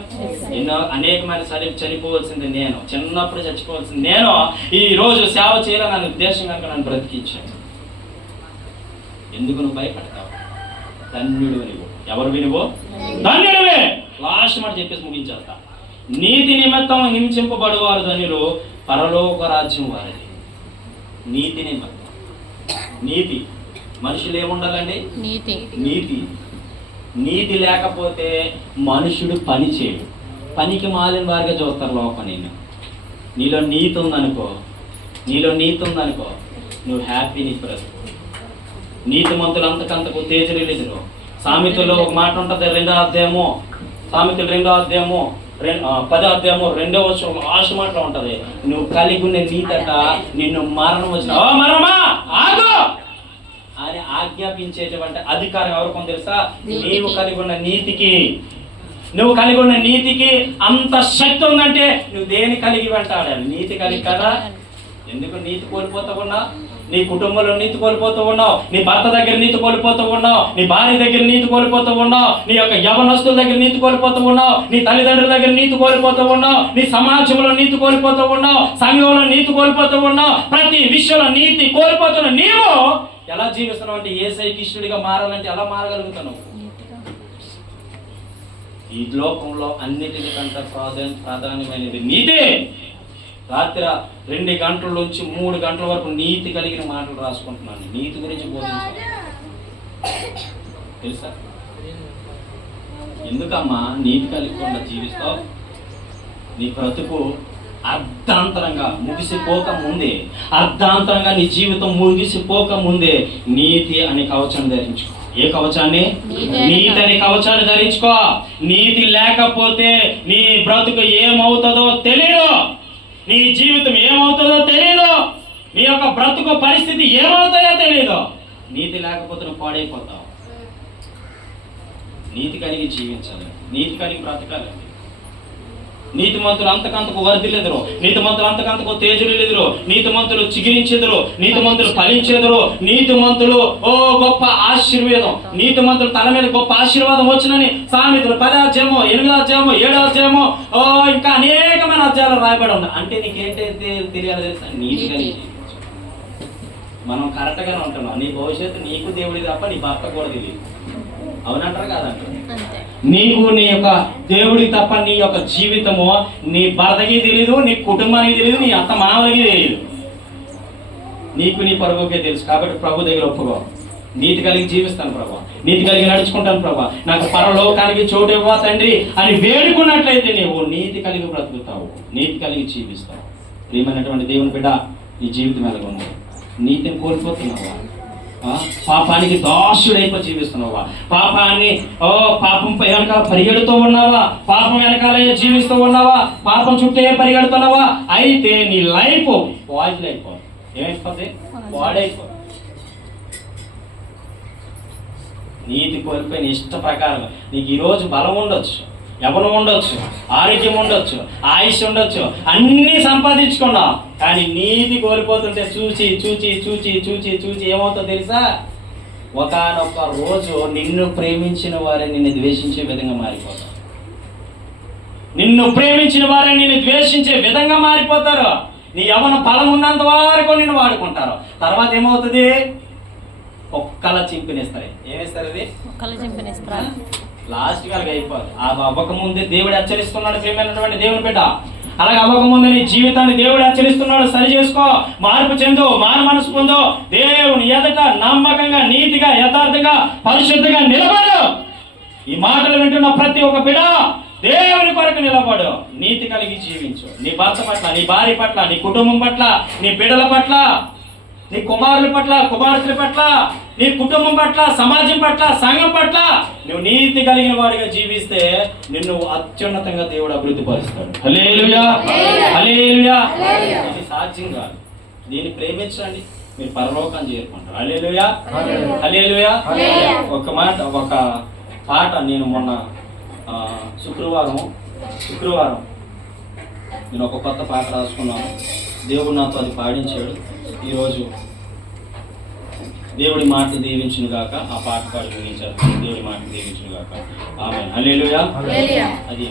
ఎన్నో అనేకమైన సార్లు చనిపోవాల్సింది నేను, చిన్నప్పుడు చచ్చిపోవాల్సింది నేను, ఈ రోజు సేవ చేయాలని నన్ను ఉద్దేశం కనుక నన్ను బ్రతికించాడు. ఎందుకు నువ్వు భయపడతావు? ధన్యుడు నువ్వు. ఎవరు వినువు? ధన్యుడివే. లాస్ట్ మాట చెప్పేసి ముగించేస్తా. నీతి నిమిత్తం హింసింపబడువారు ధన్యులు, పరలోక రాజ్యం వారిది. నీతి నిమిత్తం. నీతి మనుషులు ఏముండాలండి? నీతి. నీతి నీతి లేకపోతే మనుషుడు పని చేయడు. పనికి మాలిన వారిగా చూస్తారు లోపల. నీలో నీతి ఉందనుకో, నువ్వు హ్యాపీ. నీ బ్రతుకు. నీతిమంతులు అంతకంతకు తేజరిల్లుదురు. సామెతల్లో ఒక మాట ఉంటుంది, 2వ అధ్యాయము, సామెతలు 2వ అధ్యాయము 10వ అధ్యాయము 2వ వచనం లాస్ట్ మాటలో ఉంటది, నువ్వు కలిగి ఉన్న నీతట నిన్ను మరణం వచ్చిన మరణమా ఆగు అని ఆజ్ఞాపించేటువంటి అధికారం ఎవరికో తెలుసా? నీవు కలిగి ఉన్న నీతికి అంత శక్తి ఉందంటే నువ్వు దేని కలిగి వెంటాడాలి? నీతి కలిగి కదా. ఎందుకు నీతి కోల్పోతూ ఉన్నావు? నీ కుటుంబంలో నీతి కోల్పోతూ ఉన్నావు, నీ భర్త దగ్గర నీతి కోల్పోతూ ఉన్నావు, నీ భార్య దగ్గర నీతి కోల్పోతూ ఉన్నావు, నీ యొక్క యవనస్తుల దగ్గర నీతి కోల్పోతూ ఉన్నావు, నీ తల్లిదండ్రుల దగ్గర నీతి కోల్పోతూ ఉన్నావు, నీ సమాజంలో నీతి కోల్పోతూ ఉన్నావు, సంఘంలో నీతి కోల్పోతూ ఉన్నావు. ప్రతి విషయంలో నీతి కోల్పోతున్న నీవు ఎలా జీవిస్తున్నావు అంటే యేసయ్యకి ఇష్టడిగా మారాలంటే ఎలా మారగలుగుతున్నావు? ఈ లోకంలో అన్నిటికంటే ప్రాధాన్యమైనది నీతి. రాత్రి 2 గంటల నుంచి 3 గంటల వరకు నీతి కలిగిన మాటలు రాసుకుంటున్నాను. నీతి గురించి బోధించాను తెలుసా? ఎందుకమ్మా నీతి కలిగకుండా జీవిస్తావు? నీ బ్రతుకు అర్ధాంతరంగా నీ జీవితం ముగిసిపోక ముందే నీతి అనే కవచాన్ని ధరించుకో. ఏ కవచాన్ని? నీతి అనే కవచాన్ని ధరించుకో. నీతి లేకపోతే నీ బ్రతుకు ఏమవుతుందో తెలియదు, నీ జీవితం ఏమవుతుందో తెలియదు, నీ యొక్క బ్రతుకు పరిస్థితి ఏమవుతాయో తెలియదు. నీతి లేకపోతే నువ్వు పాడైపోతావు. నీతి కలిగి జీవించాలి, నీతి కలిగి బ్రతకాలి. నీతిమంతులు అంతకంతకు వర్ధిల్లెదరు, నీతిమంతులు అంతకంతకు తేజరిల్లెదరు, నీతిమంతులు చిగిరించెదరు, నీతిమంతులు ఫలించెదరు, నీతిమంతులు గొప్ప ఆశీర్వాదం, నీతిమంతులు తల మీద గొప్ప ఆశీర్వాదం వచ్చునని సామెతలు 10వ అధ్యాయము 8వ అధ్యాయము 7వ అధ్యాయము ఇంకా అనేకమైన అధ్యాయాలు రాయబడి ఉన్నాయి. అంటే నీకేంటైతే తెలియాలి తెలుసా? నీతి కలిగి మనం కరెక్ట్గానే ఉంటున్నాం. నీ భవిష్యత్తు నీకు దేవుడి తప్ప నీ భర్త కూడా తెలియదు. అవునంటారు కాదంటారు? నీకు నీ యొక్క దేవుడికి తప్ప నీ యొక్క జీవితము నీ భర్తకి తెలియదు, నీ కుటుంబానికి తెలియదు, నీ అత్త మామలకి తెలియదు. నీకు నీ పరుగుకే తెలుసు. కాబట్టి ప్రభు దగ్గర ఒప్పుకో. నీతి కలిగి జీవిస్తాను ప్రభా, నీతి కలిగి నడుచుకుంటాను ప్రభా, నాకు పరలోకానికి చోటు ఇవ్వ తండ్రి అని వేడుకున్నట్లయితే నీవు నీతి కలిగి బ్రతుకుతావు, నీతి కలిగి జీవిస్తావు. ప్రియమైనటువంటి దేవుని బిడ్డ, నీ జీవితం ఎలాగ ఉంది? నీతిని కోల్పోతున్నావా? పాపానికి దాసుడైపోయి జీవిస్తున్నావా? పాపం వెనకాల పరిగెడుతూ ఉన్నావా? పాపం వెనకాలే జీవిస్తూ ఉన్నావా? పాపం చుట్టే పరిగెడుతున్నావా? అయితే నీ లైఫ్ వాయిల్ అయిపో. ఏమైపోతుంది? వాడైపో. నీతి కోల్పోయిన ఇష్ట ప్రకారం నీకు ఈరోజు బలం ఉండొచ్చు, యవ్వనం ఉండొచ్చు, ఆరోగ్యం ఉండొచ్చు, ఆయుష్ ఉండొచ్చు, అన్నీ సంపాదించుకున్నావు. కానీ నీతి కోల్పోతుంటే చూచి చూచి చూచి చూచి చూచి ఏమవుతుందో తెలుసా? ఒకానొక రోజు నిన్ను ప్రేమించిన వారే నిన్ను ద్వేషించే విధంగా మారిపోతారు. నిన్ను ప్రేమించిన వారే నిన్ను ద్వేషించే విధంగా మారిపోతారు. నీ యవ్వన బలం ఉన్నంత వరకు నిన్ను వాడుకుంటారు. తర్వాత ఏమవుతుంది? ఒక్కలా చింపినేస్తారు. ఏమేస్తారు? అది ఒక్కలా చింపినేస్తారు. లాస్ట్ గా అయిపోదు. ఆ అవ్వక ముందే దేవుడు హెచ్చరిస్తున్నాడు. ప్రియమైనటువంటి దేవుని బిడ్డ, అలాగే అవ్వక ముందే నీ జీవితాన్ని దేవుడు హెచ్చరిస్తున్నాడు. సరి చేసుకో, మార్పు చెందు, మారు మనసు పొందు, దేవుని ఎదుట నమ్మకంగా, నీతిగా, యథార్థంగా, పరిశుద్ధంగా నిలబడు. ఈ మాటలు వింటున్న ప్రతి ఒక్క బిడ్డ దేవుని కొరకు నిలబడు, నీతి కలిగి జీవించు. నీ భర్త పట్ల, నీ భార్య పట్ల, నీ కుటుంబం పట్ల, నీ బిడ్డల పట్ల, నీ కుమారుల పట్ల, కుమార్తెల పట్ల, నీ కుటుంబం పట్ల, సమాజం పట్ల, సంఘం పట్ల నువ్వు నీతి కలిగిన వాడిగా జీవిస్తే నిన్ను అత్యున్నతంగా దేవుడు అభివృద్ధి పరుస్తాడు. హల్లెలూయా, హల్లెలూయా. ఇది సాధ్యం కాదు. దీన్ని ప్రేమించండి, మీరు పరలోకాన్ని చేరుకుంటారు. హల్లెలూయా, హల్లెలూయా. ఒక మాట, ఒక పాట నేను మొన్న శుక్రవారం నేను ఒక కొత్త పాట రాసుకున్నాను. దేవుడు నాతో అది పాడించాడు. ఈరోజు దేవుడి మాట దీవించును గాక. ఆ పాట పాడి ముగించారు. దేవుడి మాట దీవించును గాక. ఆమేన్. హల్లెలూయా. హల్లెలూయా. అది